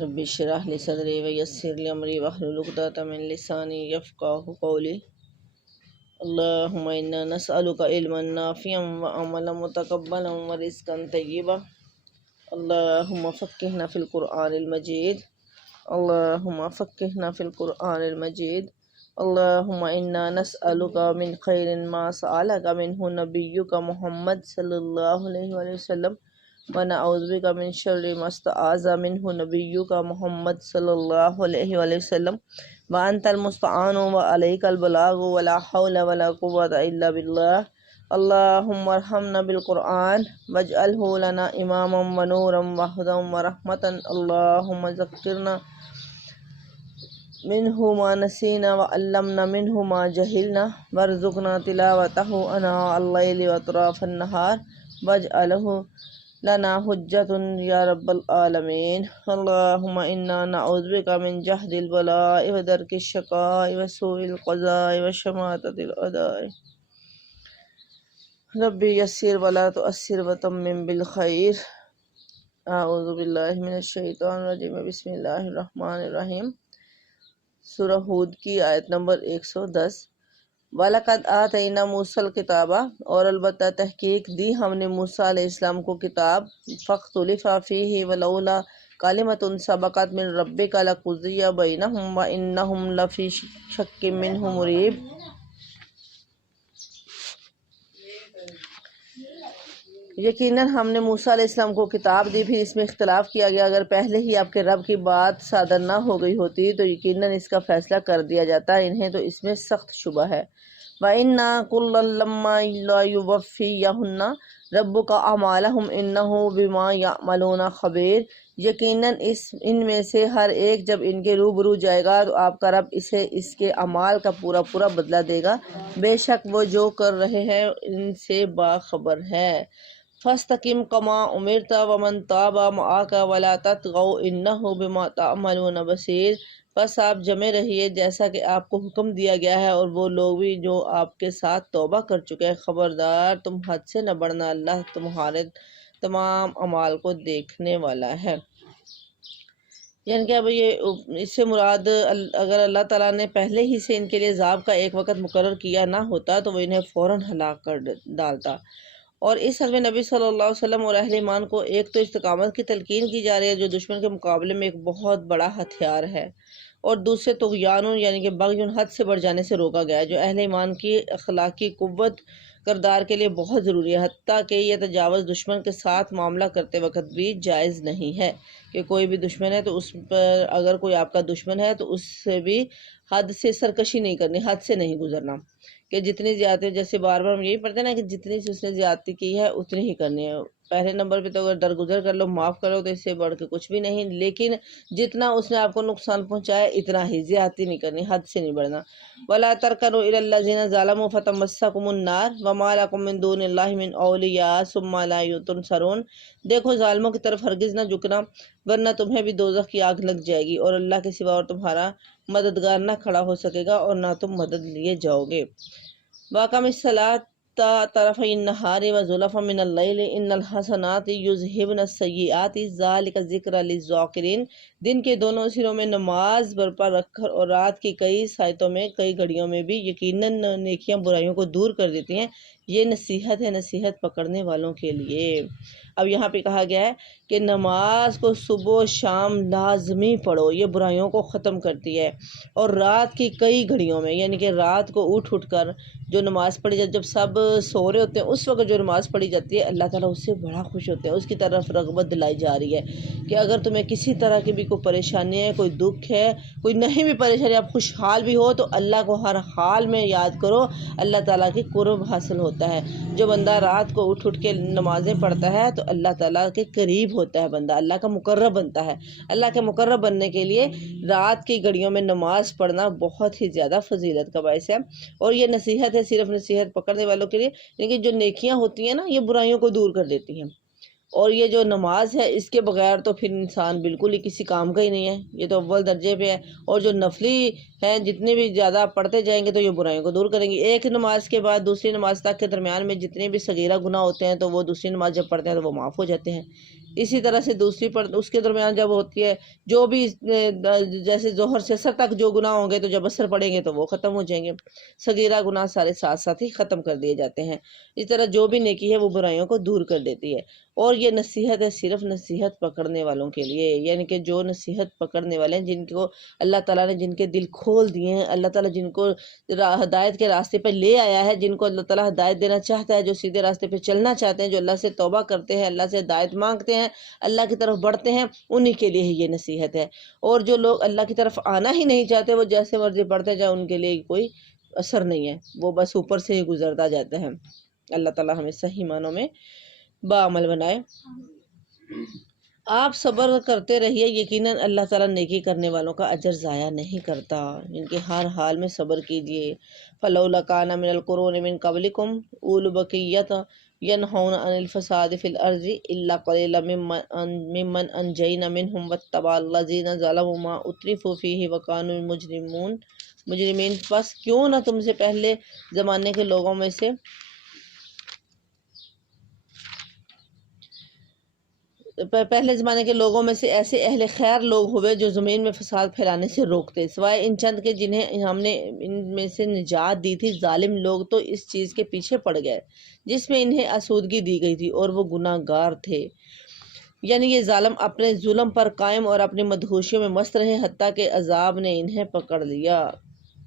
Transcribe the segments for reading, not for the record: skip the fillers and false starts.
رب اشرح لي صدري ويسر لي امري واحلل عقدة من لساني يفقهوا قولي. اللهم انا نسألك علما نافعا وعملا متقبلا ورزقا طيبا. اللهم فقهنا في القرآن المجيد. اللهم فقهنا في القرآن المجيد. اللهم انا نسألك من خير ما سألك منه نبيك محمد صلى الله عليه وسلم ونعوذ بك من شر ما استعاذ منه نبيك محمد صلی اللہ علیہ وآلہ وسلم وانت المستعان وعلیک البلاغ ولا حول ولا قوة الا باللہ. اللہم ارحمنا بالقرآن واجعلہ لنا اماما ونورا وہدا ورحمتا. اللہم ذکرنا منہ ما نسینا وعلمنا منہ ما جہلنا وارزقنا تلاوتہ اناء اللیل واطراف النہار واجعلہ لنا حجت یا رب العالمین. اللہم انا نعوذ بک من جہد البلاء ودرک الشقاء وسوء القضاء وشماتۃ الاعداء. ربی یسر ولا تؤثر وتمم بالخیر. اعوذ باللہ من الشیطان الرجیم. بسم اللہ الرحمن الرحیم. سورہ ہود کی آیت نمبر 110. وَلَقَدْ آتَيْنَا مُوسَى الْكِتَابَ، اور البتہ تحقیق دی ہم نے موسیٰ علیہ السلام کو کتاب. فَاخْتُلِفَ فِيهِ وَلَوْلَا كَلِمَةٌ سَبَقَتْ مِنْ رَبِّكَ لَقُضِيَ بَيْنَهُمْ وَإِنَّهُمْ لَفِي شَكٍّ مِّنْهُ مُرِيبٍ. یقیناً ہم نے موسیٰ علیہ السلام کو کتاب دی، پھر اس میں اختلاف کیا گیا. اگر پہلے ہی آپ کے رب کی بات صادر نہ ہو گئی ہوتی تو یقیناً اس کا فیصلہ کر دیا جاتا. انہیں تو اس میں سخت شبہ ہے. وَإِنَّا كُلًّا لَمَّا لَيُوَفِّيَنَّهُمْ رَبُّكَ أَعْمَالَهُمْ إِنَّهُ بِمَا يَعْمَلُونَ خَبِيرٌ. یقیناً ان میں سے ہر ایک جب ان کے روبرو جائے گا تو آپ کا رب اسے اس کے اعمال کا پورا پورا بدلہ دے گا. بے شک وہ جو کر رہے ہیں ان سے باخبر ہے. فَاسْتَقِمْ كَمَا أُمِرْتَ وَمَنْ تَابَ مَعَكَ وَلَا تَطْغَوْا إِنَّهُ بِمَا تَعْمَلُونَ بَصِيرٌ. بس آپ جمے رہیے جیسا کہ آپ کو حکم دیا گیا ہے، اور وہ لوگ بھی جو آپ کے ساتھ توبہ کر چکے ہیں. خبردار تم حد سے نہ بڑھنا، اللہ تمہارے تمام اعمال کو دیکھنے والا ہے. یعنی کہ اب یہ اس سے مراد اگر اللہ تعالیٰ نے پہلے ہی سے ان کے لیے عذاب کا ایک وقت مقرر کیا نہ ہوتا تو وہ انہیں فوراً ہلاک کر ڈالتا. اور اس حد میں نبی صلی اللہ علیہ وسلم اور اہل ایمان کو ایک تو استقامت کی تلقین کی جا رہی ہے جو دشمن کے مقابلے میں ایک بہت بڑا ہتھیار ہے، اور دوسرے طغیان یعنی کہ بغی حد سے بڑھ جانے سے روکا گیا ہے جو اہل ایمان کی اخلاقی قوت کردار کے لیے بہت ضروری ہے. حتیٰ کہ یہ تجاوز دشمن کے ساتھ معاملہ کرتے وقت بھی جائز نہیں ہے کہ کوئی بھی دشمن ہے تو اس پر اگر کوئی آپ کا دشمن ہے تو اس سے بھی حد سے سرکشی نہیں کرنی، حد سے نہیں گزرنا کہ جتنی زیادتی، جیسے بار بار ہم یہی پڑھتے ہیں نا کہ جتنی سے اس نے زیادتی کی ہے اتنی ہی کرنی ہے. پہلے نمبر پہ تو اگر درگزر کر لو، معاف کرو تو اس سے بڑھ کے کچھ بھی نہیں، لیکن جتنا اس نے آپ کو نقصان پہنچایا اتنا ہی، زیادتی نہیں کرنی، حد سے نہیں بڑھنا. وَلَا تَرْكَنُوا إِلَى الَّذِينَ ظَلَمُوا فَتَمَسَّكُمُ النَّارُ وَمَا لَكُم مِّن دُونِ اللَّهِ مِنْ أَوْلِيَاءَ ثُمَّ لَا تُنصَرُونَ. دیکھو ظالموں کی طرف ہرگز نہ جھکنا ورنہ تمہیں بھی دوزخ کی آگ لگ جائے گی، اور اللہ کے سوا اور تمہارا مددگار نہ کھڑا ہو سکے گا اور نہ تم مدد لیے جاؤ گے. وَأَقِمِ الصَّلَاةَ طَرَفَيِ النَّهَارِ وَزُلَفًا مِّنَ اللَّيْلِ إِنَّ الْحَسَنَاتِ يُذْهِبْنَ السَّيِّئَاتِ ذَلِكَ ذِكْرًا لِلذَّاكِرِينَ. دن کے دونوں سروں میں نماز برپا رکھ کر اور رات کی کئی ساعتوں میں، کئی گھڑیوں میں بھی یقیناً نیکیاں برائیوں کو دور کر دیتی ہیں. یہ نصیحت ہے، نصیحت پکڑنے والوں کے لیے. اب یہاں پہ کہا گیا ہے کہ نماز کو صبح و شام لازمی پڑھو، یہ برائیوں کو ختم کرتی ہے. اور رات کی کئی گھڑیوں میں یعنی کہ رات کو اٹھ کر جو نماز پڑھی جاتی، جب سب سو رہے ہوتے ہیں اس وقت جو نماز پڑھی جاتی ہے اللہ تعالیٰ اس سے بڑا خوش ہوتے ہیں. اس کی طرف رغبت دلائی جا رہی ہے کہ اگر تمہیں کسی طرح کی بھی کوئی پریشانی ہے، کوئی دکھ ہے، کوئی نہیں بھی پریشانی، آپ خوشحال بھی ہو تو اللہ کو ہر حال میں یاد کرو، اللہ تعالیٰ کی قرب حاصل ہوتا ہے. جو بندہ رات کو اٹھ کے نمازیں پڑھتا ہے تو اللہ تعالیٰ کے قریب ہوتا ہے، بندہ اللہ کا مقرب بنتا ہے. اللہ کے مقرب بننے کے لیے رات کی گھڑیوں میں نماز پڑھنا بہت ہی زیادہ فضیلت کا باعث ہے. اور یہ نصیحت ہے صرف نصیحت پکڑنے والوں کے لیے، لیکن جو نیکیاں ہوتی ہیں نا یہ برائیوں کو دور کر دیتی ہیں. اور یہ جو نماز ہے اس کے بغیر تو پھر انسان بالکل ہی کسی کام کا ہی نہیں ہے، یہ تو اول درجے پہ ہے. اور جو نفلی ہیں جتنے بھی زیادہ پڑھتے جائیں گے تو یہ برائیوں کو دور کریں گے. ایک نماز کے بعد دوسری نماز تک کے درمیان میں جتنے بھی صغیرہ گناہ ہوتے ہیں تو وہ دوسری نماز جب پڑھتے ہیں تو وہ معاف ہو جاتے ہیں. اسی طرح سے دوسری اس کے درمیان جب ہوتی ہے جو بھی جیسے ظہر سے اثر تک جو گناہ ہوں گے تو جب اثر پڑیں گے تو وہ ختم ہو جائیں گے، صغیرہ گناہ سارے ساتھ ساتھ ہی ختم کر دیے جاتے ہیں۔ اس طرح جو بھی نیکی ہے وہ برائیوں کو دور کر دیتی ہے، اور یہ نصیحت ہے صرف نصیحت پکڑنے والوں کے لیے، یعنی کہ جو نصیحت پکڑنے والے ہیں، جن کو اللہ تعالیٰ نے جن کے دل کھول دیے ہیں، اللہ تعالیٰ جن کو ہدایت کے راستے پہ لے آیا ہے، جن کو اللہ تعالیٰ ہدایت دینا چاہتا ہے، جو سیدھے راستے پہ چلنا چاہتے ہیں، جو اللہ سے توبہ کرتے ہیں، اللہ سے ہدایت مانگتے ہیں، اللہ کی طرف بڑھتے ہیں، انہی کے لیے ہی یہ نصیحت ہے۔ اور جو لوگ اللہ کی طرف آنا ہی نہیں چاہتے، وہ جیسے مرضی بڑھتے جائیں، ان کے لیے کوئی اثر نہیں ہے، وہ بس اوپر سے ہی گزرتا جاتا ہے۔ اللہ تعالیٰ ہمیں صحیح معنوں میں باعمل بنائے۔ آپ صبر کرتے رہیے، یقیناً اللہ تعالیٰ نیکی کرنے والوں کا اجر ضائع نہیں کرتا، ان کے ہر حال میں صبر کیجیے۔ فَلَوْلَا كَانَ مِنَ الْقُرُونِ مِنْ قَبْلِكُمْ أُولُو بَقِيَّةٍ يَنْهَوْنَ عَنِ الْفَسَادِ فِي الْأَرْضِ إِلَّا قَلِيلًا مِّمَّنْ أَنْجَيْنَا مِنْهُمْ وَاتَّبَعَ الَّذِينَ ظَلَمُوا مَا أُتْرِفُوا فِيهِ وَكَانُوا مجرمین۔ پس کیوں نہ تم سے پہلے زمانے کے لوگوں میں سے ایسے اہل خیر لوگ ہوئے جو زمین میں فساد پھیلانے سے روکتے، سوائے ان چند کے جنہیں ہم نے ان میں سے نجات دی تھی۔ ظالم لوگ تو اس چیز کے پیچھے پڑ گئے جس میں انہیں آسودگی دی گئی تھی، اور وہ گناہ گار تھے۔ یعنی یہ ظالم اپنے ظلم پر قائم اور اپنی مدہوشیوں میں مست رہے، حتیٰ کہ عذاب نے انہیں پکڑ لیا۔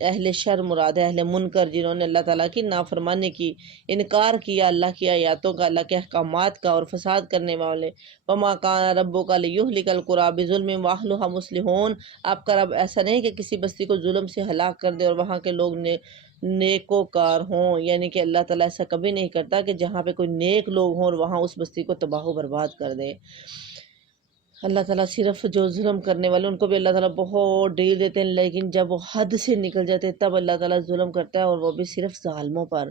اہل شر مراد ہے اہل منکر، جنہوں نے اللہ تعالیٰ کی نافرمانی کی، انکار کیا اللہ کی آیاتوں کا، اللہ کے احکامات کا، اور فساد کرنے والے۔ وَمَا كَانَ رَبُّكَ لِيُهْلِكَ الْقُرَىٰ بِظُلْمٍ وَأَهْلُهَا مُصْلِحُونَ۔ آپ کا رب ایسا نہیں کہ کسی بستی کو ظلم سے ہلاک کر دے اور وہاں کے لوگ نیکوکار ہوں، یعنی کہ اللہ تعالیٰ ایسا کبھی نہیں کرتا کہ جہاں پہ کوئی نیک لوگ ہوں اور وہاں اس بستی کو تباہ و برباد کر دے۔ اللہ تعالیٰ صرف جو ظلم کرنے والے ان کو بھی اللہ تعالیٰ بہت ڈیل دیتے ہیں، لیکن جب وہ حد سے نکل جاتے ہیں تب اللہ تعالیٰ ظلم کرتا ہے، اور وہ بھی صرف ظالموں پر۔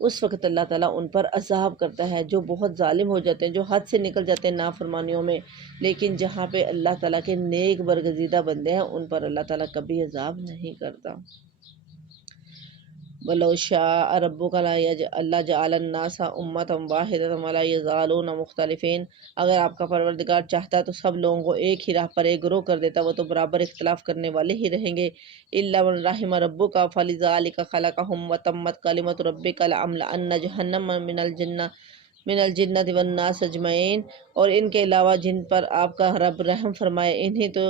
اس وقت اللہ تعالیٰ ان پر عذاب کرتا ہے جو بہت ظالم ہو جاتے ہیں، جو حد سے نکل جاتے ہیں نافرمانیوں میں۔ لیکن جہاں پہ اللہ تعالیٰ کے نیک برگزیدہ بندے ہیں، ان پر اللہ تعالیٰ کبھی عذاب نہیں کرتا۔ وَلَوْ شَاءَ رَبُّكَ لَجَعَلَ النَّاسَ أُمَّةً وَاحِدَةً وَلَا يَزَالُونَ مُخْتَلِفِينَ۔ اگر آپ کا پروردگار چاہتا تو سب لوگوں کو ایک ہی راہ پر ایک گروہ کر دیتا، وہ تو برابر اختلاف کرنے والے ہی رہیں گے۔ إِلَّا مَن رَحِمَ رَبُّكَ فَلِذَلِكَ خَلَقَهُمْ وَتَمَّتْ كَلِمَةُ رَبِّكَ لَأَمْلَأَنَّ جَهَنَّمَ من الجنت والناس اجمعین۔ اور ان کے علاوہ جن پر آپ کا رب رحم فرمائے، انہیں تو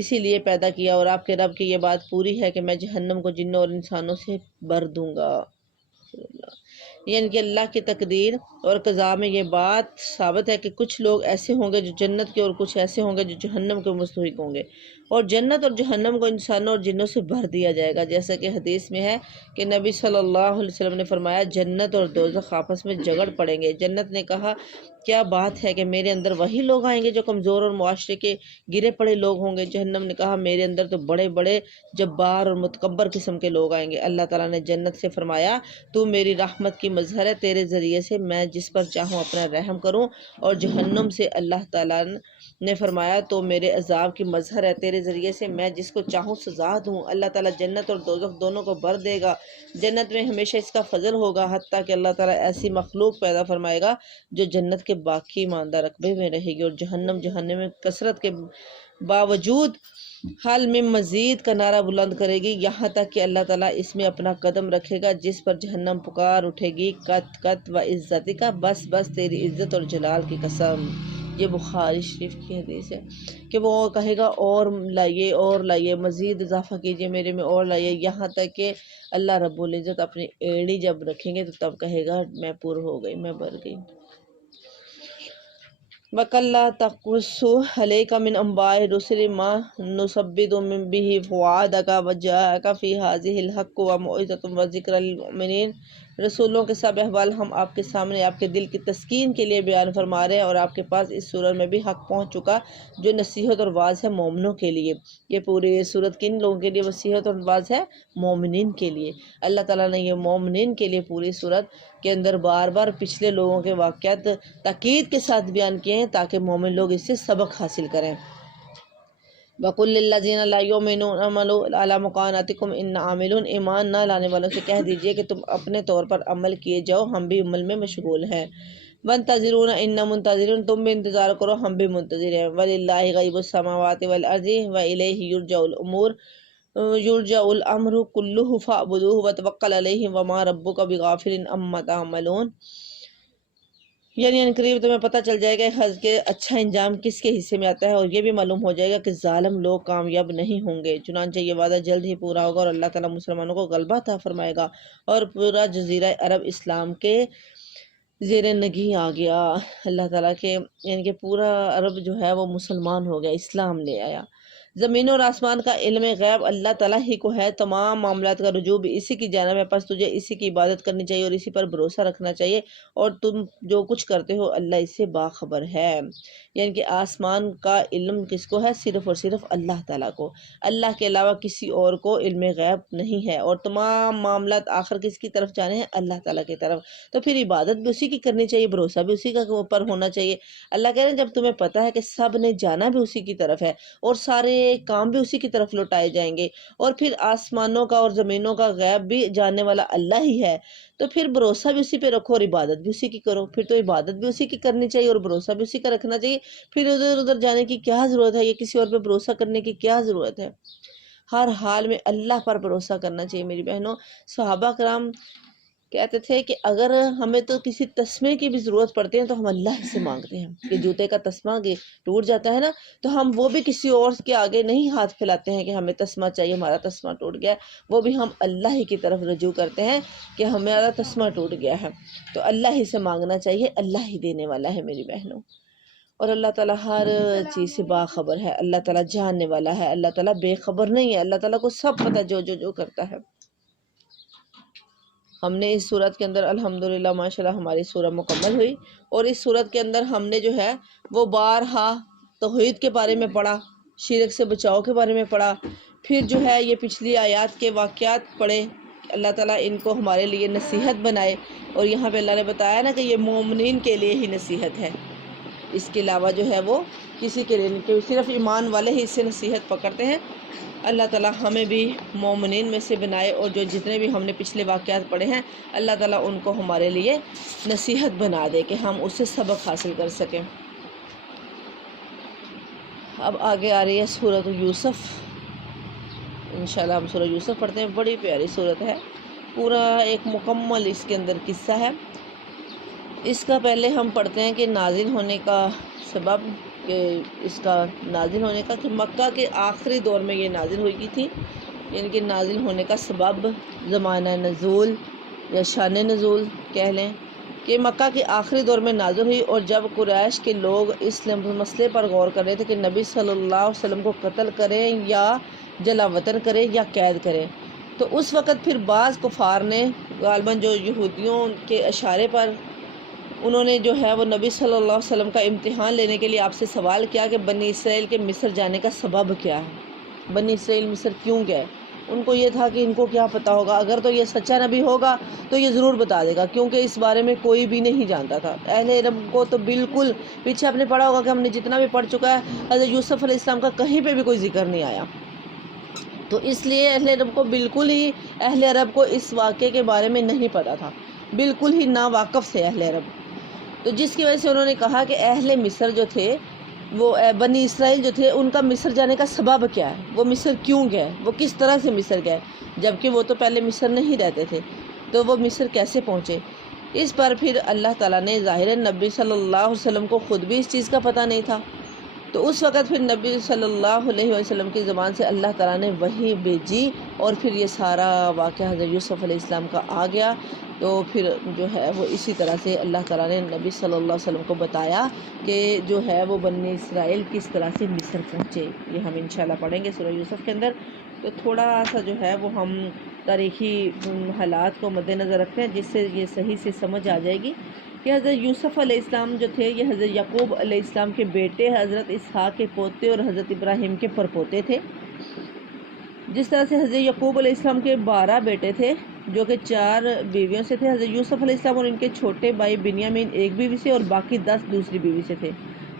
اسی لیے پیدا کیا، اور آپ کے رب کی یہ بات پوری ہے کہ میں جہنم کو جنوں اور انسانوں سے بھر دوں گا۔ یعنی کہ اللہ کی تقدیر اور قضاء میں یہ بات ثابت ہے کہ کچھ لوگ ایسے ہوں گے جو جنت کے، اور کچھ ایسے ہوں گے جو جہنم کے مستحق ہوں گے، اور جنت اور جہنم کو انسانوں اور جنوں سے بھر دیا جائے گا، جیسا کہ حدیث میں ہے کہ نبی صلی اللہ علیہ وسلم نے فرمایا، جنت اور دوزخ آپس میں جھگڑ پڑیں گے۔ جنت نے کہا، کیا بات ہے کہ میرے اندر وہی لوگ آئیں گے جو کمزور اور معاشرے کے گرے پڑے لوگ ہوں گے؟ جہنم نے کہا، میرے اندر تو بڑے بڑے جبار اور متکبر قسم کے لوگ آئیں گے۔ اللہ تعالیٰ نے جنت سے فرمایا، تو میری رحمت کی مظہر ہے، تیرے ذریعے سے میں جس پر چاہوں اپنا رحم کروں۔ اور جہنم سے اللہ تعالیٰ نے فرمایا، تو میرے عذاب کی مظہر ہے، تیرے ذریعے سے میں جس کو چاہوں سزا دوں۔ اللہ تعالیٰ جنت اور دوزخ دونوں کو بھر دے گا، جنت میں ہمیشہ اس کا فضل ہوگا، حتیٰ کہ اللہ تعالیٰ ایسی مخلوق پیدا فرمائے گا جو جنت کے باقی ماندہ رقبے میں رہے گی، اور جہنم میں کثرت کے باوجود حل میں مزید کا نعرہ بلند کرے گی، یہاں تک کہ اللہ تعالیٰ اس میں اپنا قدم رکھے گا، جس پر جہنم پکار اٹھے گی، قط قط و عزتی کا، بس بس تیری عزت اور جلال کی قسم۔ یہ بخاری شریف کی حدیث ہے کہ وہ کہے گا، اور لائیے، مزید اضافہ کیجیے میرے میں، اور لائیے، یہاں تک کہ اللہ رب العزت اپنی ایڑی جب رکھیں گے تو تب کہے گا، میں پر ہو گئی، میں بھر گئی۔ وَكَلَّا تَقُصُّ عَلَيْكَ مِنْ أَنْبَاءِ الرُّسُلِ مَا نُثَبِّتُ بِهِ فُؤَادَكَ وَجَاءَكَ فِي هَٰذِهِ الْحَقُّ وَمَوْعِظَةٌ وَذِكْرَىٰ لِلْمُؤْمِنِينَ۔ رسولوں کے سب احوال ہم آپ کے سامنے آپ کے دل کی تسکین کے لیے بیان فرما رہے ہیں، اور آپ کے پاس اس سورت میں بھی حق پہنچ چکا جو نصیحت اور واعظ ہے مومنوں کے لیے۔ یہ پوری سورت کن لوگوں کے لیے نصیحت اور واعظ ہے؟ مومنین کے لیے۔ اللہ تعالیٰ نے یہ مومنین کے لیے پوری سورت کے اندر بار بار پچھلے لوگوں کے واقعات تاکید کے ساتھ بیان کیے ہیں، تاکہ مومن لوگ اس سے سبق حاصل کریں۔ وَقُلْ لِلَّذِينَ لَا يُؤْمِنُونَ اعْمَلُوا عَلَىٰ مَكَانَتِكُمْ إِنَّا عَامِلُونَ، ایمان نہ لانے والوں سے کہہ دیجئے کہ تم اپنے طور پر عمل کیے جاؤ، ہم بھی عمل میں مشغول ہیں۔ وَانتَظِرُوا إِنَّا مُنتَظِرُونَ، تم بھی انتظار کرو ہم بھی منتظر ہیں۔ وَلِلَّهِ غَيْبُ السَّمَاوَاتِ وَالْأَرْضِ وَإِلَيْهِ يُرْجَعُ الْأَمْرُ كُلُّهُ فَاعْبُدُوهُ وَتَوَكَّلْ عَلَيْهِ وَمَا رَبُّكَ بِغَافِلٍ عَمَّا تَعْمَلُونَ، یعنی عنقریب تمہیں پتہ چل جائے گا حج کے اچھا انجام کس کے حصے میں آتا ہے، اور یہ بھی معلوم ہو جائے گا کہ ظالم لوگ کامیاب نہیں ہوں گے۔ چنانچہ یہ وعدہ جلد ہی پورا ہوگا اور اللہ تعالیٰ مسلمانوں کو غلبہ عطا فرمائے گا، اور پورا جزیرہ عرب اسلام کے زیر نگی آ گیا۔ اللہ تعالیٰ کے یعنی کہ پورا عرب جو ہے وہ مسلمان ہو گیا، اسلام لے آیا۔ زمین اور آسمان کا علم غیب اللہ تعالیٰ ہی کو ہے، تمام معاملات کا رجوع بھی اسی کی جانب ہے، پس تجھے اسی کی عبادت کرنی چاہیے اور اسی پر بھروسہ رکھنا چاہیے، اور تم جو کچھ کرتے ہو اللہ اس سے باخبر ہے۔ یعنی کہ آسمان کا علم کس کو ہے؟ صرف اور صرف اللہ تعالیٰ کو، اللہ کے علاوہ کسی اور کو علم غیب نہیں ہے، اور تمام معاملات آخر کس کی طرف جانے ہیں؟ اللہ تعالیٰ کی طرف۔ تو پھر عبادت بھی اسی کی کرنی چاہیے، بھروسہ بھی اسی کا اوپر ہونا چاہیے۔ اللہ کہہ رہے ہیں جب تمہیں پتہ ہے کہ سب نے جانا بھی اسی کی طرف ہے اور سارے کام بھی اسی کی طرف لوٹائے جائیں گے، اور پھر آسمانوں کا اور زمینوں کا غیب بھی جاننے والا اللہ ہی ہے، تو پھر بھروسہ بھی اسی پہ رکھو اور عبادت بھی اسی کی کرو۔ پھر تو عبادت بھی اسی کی کرنی چاہیے اور بھروسہ بھی اسی کا رکھنا چاہیے، پھر ادھر ادھر جانے کی کیا ضرورت ہے، یہ کسی اور پہ بھروسہ کرنے کی کیا ضرورت ہے؟ ہر حال میں اللہ پر بھروسہ کرنا چاہیے میری بہنوں۔ صحابہ کرام کہتے تھے کہ اگر ہمیں تو کسی تسمے کی بھی ضرورت پڑتی ہے تو ہم اللہ سے مانگتے ہیں، کہ جوتے کا تسمہ ٹوٹ جاتا ہے نا، تو ہم وہ بھی کسی اور کے آگے نہیں ہاتھ پھیلاتے ہیں کہ ہمیں تسمہ چاہیے، ہمارا تسمہ ٹوٹ گیا، وہ بھی ہم اللہ ہی کی طرف رجوع کرتے ہیں کہ ہمارا تسمہ ٹوٹ گیا ہے، تو اللہ ہی سے مانگنا چاہیے، اللہ ہی دینے والا ہے میری بہنوں۔ اور اللہ تعالیٰ ہر چیز سے باخبر ہے، اللہ تعالیٰ جاننے والا ہے، اللہ تعالیٰ بے خبر نہیں ہے، اللہ تعالیٰ کو سب پتہ جو کرتا ہے۔ ہم نے اس صورت کے اندر الحمدللہ ماشاءاللہ ہماری سورہ مکمل ہوئی، اور اس صورت کے اندر ہم نے جو ہے وہ بارہا توحید کے بارے میں پڑھا، شرک سے بچاؤ کے بارے میں پڑھا، پھر جو ہے یہ پچھلی آیات کے واقعات پڑھے، اللہ تعالیٰ ان کو ہمارے لیے نصیحت بنائے، اور یہاں پہ اللہ نے بتایا نا کہ یہ مومنین کے لیے ہی نصیحت ہے، اس کے علاوہ جو ہے وہ کسی کے لیے نہیں، کہ صرف ایمان والے ہی اس سے نصیحت پکڑتے ہیں۔ اللہ تعالیٰ ہمیں بھی مومنین میں سے بنائے، اور جو جتنے بھی ہم نے پچھلے واقعات پڑھے ہیں اللہ تعالیٰ ان کو ہمارے لیے نصیحت بنا دے کہ ہم اس سے سبق حاصل کر سکیں۔ اب آگے آ رہی ہے سورۃ یوسف، انشاءاللہ ہم سورۃ یوسف پڑھتے ہیں، بڑی پیاری سورت ہے، پورا ایک مکمل اس کے اندر قصہ ہے۔ اس کا پہلے ہم پڑھتے ہیں کہ نازل ہونے کا سبب، کہ اس کا نازل ہونے کا کہ مکہ کے آخری دور میں یہ نازل ہوئی تھی، یعنی کہ نازل ہونے کا سبب زمانہ نزول یا شان نزول کہہ لیں، کہ مکہ کے آخری دور میں نازل ہوئی، اور جب قریش کے لوگ اس مسئلے پر غور کر رہے تھے کہ نبی صلی اللہ علیہ وسلم کو قتل کریں یا جلا وطن کریں یا قید کریں، تو اس وقت پھر بعض کفار نے غالباً جو یہودیوں کے اشارے پر انہوں نے جو ہے وہ نبی صلی اللہ علیہ وسلم کا امتحان لینے کے لیے آپ سے سوال کیا کہ بنی اسرائیل کے مصر جانے کا سبب کیا ہے، بنی اسرائیل مصر کیوں گئے؟ ان کو یہ تھا کہ ان کو کیا پتہ ہوگا، اگر تو یہ سچا نبی ہوگا تو یہ ضرور بتا دے گا، کیونکہ اس بارے میں کوئی بھی نہیں جانتا تھا۔ اہل عرب کو تو بالکل، پیچھے آپ نے پڑھا ہوگا کہ ہم نے جتنا بھی پڑھ چکا ہے حضرت یوسف علیہ السلام کا کہیں پہ بھی کوئی ذکر نہیں آیا، تو اس لیے اہل عرب کو بالکل ہی، اہل عرب کو اس واقعے کے بارے میں نہیں پتہ تھا، بالکل ہی ناواقف تھے اہل عرب، تو جس کی وجہ سے انہوں نے کہا کہ اہل مصر جو تھے، وہ بنی اسرائیل جو تھے، ان کا مصر جانے کا سبب کیا ہے، وہ مصر کیوں گئے، وہ کس طرح سے مصر گئے، جبکہ وہ تو پہلے مصر نہیں رہتے تھے، تو وہ مصر کیسے پہنچے؟ اس پر پھر اللہ تعالیٰ نے ظاہر نبی صلی اللہ علیہ وسلم کو خود بھی اس چیز کا پتہ نہیں تھا، تو اس وقت پھر نبی صلی اللہ علیہ وسلم کی زبان سے اللہ تعالیٰ نے وحی بھیجی، اور پھر یہ سارا واقعہ حضرت یوسف علیہ السلام کا آ گیا، تو پھر جو ہے وہ اسی طرح سے اللہ تعالیٰ نے نبی صلی اللہ علیہ وسلم کو بتایا کہ جو ہے وہ بنی اسرائیل کس طرح سے مصر پہنچے، یہ ہم انشاءاللہ پڑھیں گے سورہ یوسف کے اندر۔ تو تھوڑا سا جو ہے وہ ہم تاریخی حالات کو مد نظر رکھتے ہیں جس سے یہ صحیح سے سمجھ آ جائے گی کہ حضرت یوسف علیہ السلام جو تھے یہ حضرت یعقوب علیہ السلام کے بیٹے، حضرت اسحاق کے پوتے اور حضرت ابراہیم کے پرپوتے تھے۔ جس طرح سے حضرت یعقوب علیہ السلام کے 12 بیٹے تھے جو کہ 4 بیویوں سے تھے، حضرت یوسف علیہ السلام اور ان کے چھوٹے بھائی بنیامین ایک بیوی سے اور باقی 10 دوسری بیوی سے تھے۔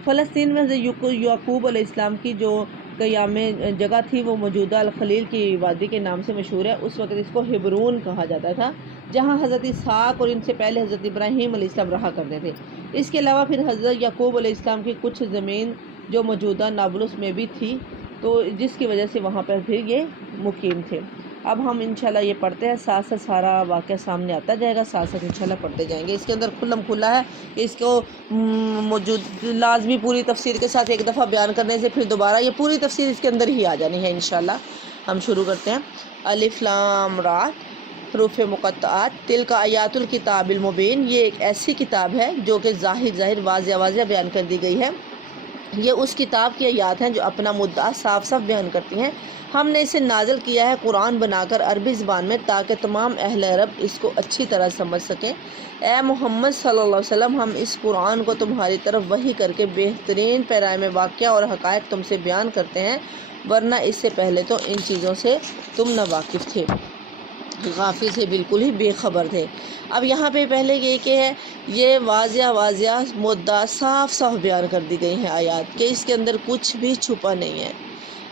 فلسطین میں حضرت یعقوب علیہ السلام کی جو قیام جگہ تھی وہ موجودہ الخلیل کی وادی کے نام سے مشہور ہے۔ اس وقت اس کو ہبرون کہا جاتا تھا، جہاں حضرت اسحاق اور ان سے پہلے حضرت ابراہیم علیہ السلام رہا کرتے تھے۔ اس کے علاوہ پھر حضرت یعقوب علیہ السلام کی کچھ زمین جو موجودہ نابلس میں بھی تھی، تو جس کی وجہ سے وہاں پر پھر یہ مقیم تھے۔ اب ہم انشاءاللہ یہ پڑھتے ہیں، ساتھ ساتھ سارا واقعہ سامنے آتا جائے گا، ساتھ ساتھ انشاءاللہ پڑھتے جائیں گے۔ اس کے اندر کھلم کھلا ہے کہ اس کو موجود لازمی پوری تفسیر کے ساتھ ایک دفعہ بیان کرنے سے پھر دوبارہ یہ پوری تفسیر اس کے اندر ہی آ جانی ہے انشاءاللہ۔ ہم شروع کرتے ہیں۔ الف لام را، حروف مقطعات۔ تلک آیات الکتاب المبین، یہ ایک ایسی کتاب ہے جو کہ ظاہر واضح بیان کر دی گئی ہے۔ یہ اس کتاب کی آیات ہیں جو اپنا مدعا صاف بیان کرتی ہیں۔ ہم نے اسے نازل کیا ہے قرآن بنا کر عربی زبان میں، تاکہ تمام اہل عرب اس کو اچھی طرح سمجھ سکیں۔ اے محمد صلی اللہ علیہ وسلم، ہم اس قرآن کو تمہاری طرف وحی کر کے بہترین پیرائے واقعہ اور حقائق تم سے بیان کرتے ہیں، ورنہ اس سے پہلے تو ان چیزوں سے تم نہ واقف تھے، غافل سے، بالکل ہی بے خبر تھے۔ اب یہاں پہ پہلے یہ کہ ہے یہ واضح مدعا صاف بیان کر دی گئی ہیں آیات، کہ اس کے اندر کچھ بھی چھپا نہیں ہے۔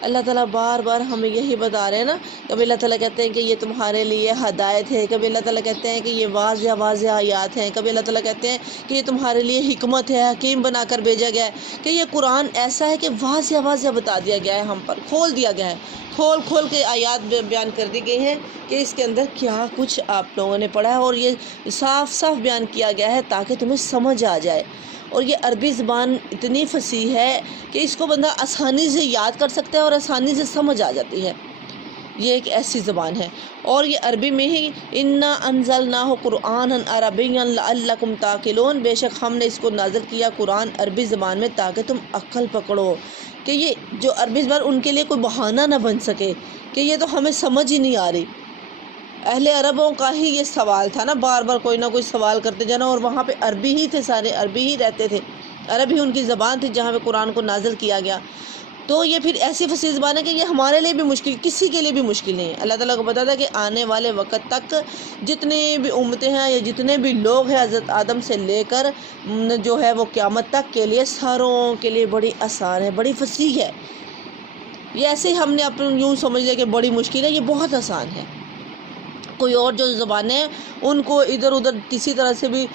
اللہ تعالیٰ بار بار ہمیں یہی بتا رہے ہیں نا، کبھی اللہ تعالیٰ کہتے ہیں کہ یہ تمہارے لیے ہدایت ہے، کبھی اللہ تعالیٰ کہتے ہیں کہ یہ واضح آیات ہیں، کبھی اللہ تعالیٰ کہتے ہیں کہ یہ تمہارے لیے حکمت ہے، حکیم بنا کر بھیجا گیا ہے، کہ یہ قرآن ایسا ہے کہ واضح بتا دیا گیا ہے، ہم پر کھول دیا گیا ہے، کھول کے آیات بیان کر دی گئی ہیں کہ اس کے اندر کیا کچھ آپ لوگوں نے پڑھا ہے، اور یہ صاف بیان کیا گیا ہے تاکہ تمہیں سمجھ آ جائے۔ اور یہ عربی زبان اتنی فصیح ہے کہ اس کو بندہ آسانی سے یاد کر سکتا ہے اور آسانی سے سمجھ آ جاتی ہے۔ یہ ایک ایسی زبان ہے، اور یہ عربی میں ہی انا انزلناہ قرآنا عربیا لعلکم تعقلون، بے شک ہم نے اس کو نازل کیا قرآن عربی زبان میں تاکہ تم عقل پکڑو، کہ یہ جو عربی زبان ان کے لیے کوئی بہانہ نہ بن سکے کہ یہ تو ہمیں سمجھ ہی نہیں آ رہی۔ اہل عربوں کا ہی یہ سوال تھا نا، بار کوئی نہ کوئی سوال کرتے جانا، اور وہاں پہ عربی ہی تھے، سارے عربی ہی رہتے تھے، عرب ہی ان کی زبان تھی جہاں پہ قرآن کو نازل کیا گیا۔ تو یہ پھر ایسی فصیح زبان ہے کہ یہ ہمارے لیے بھی مشکل، کسی کے لیے بھی مشکل نہیں ہے۔ اللہ تعالیٰ کو پتہ تھا کہ آنے والے وقت تک جتنی بھی امتیں ہیں یا جتنے بھی لوگ ہیں حضرت آدم سے لے کر جو ہے وہ قیامت تک کے لیے، ساروں کے لیے بڑی آسان ہے، بڑی فصیح ہے۔ یہ ایسے ہی ہم نے اپنے یوں سمجھ لیا کہ بڑی مشکل ہے، یہ بہت آسان ہے۔ کوئی اور جو زبانیں ہیں ان کو ادھر ادھر کسی طرح سے بھی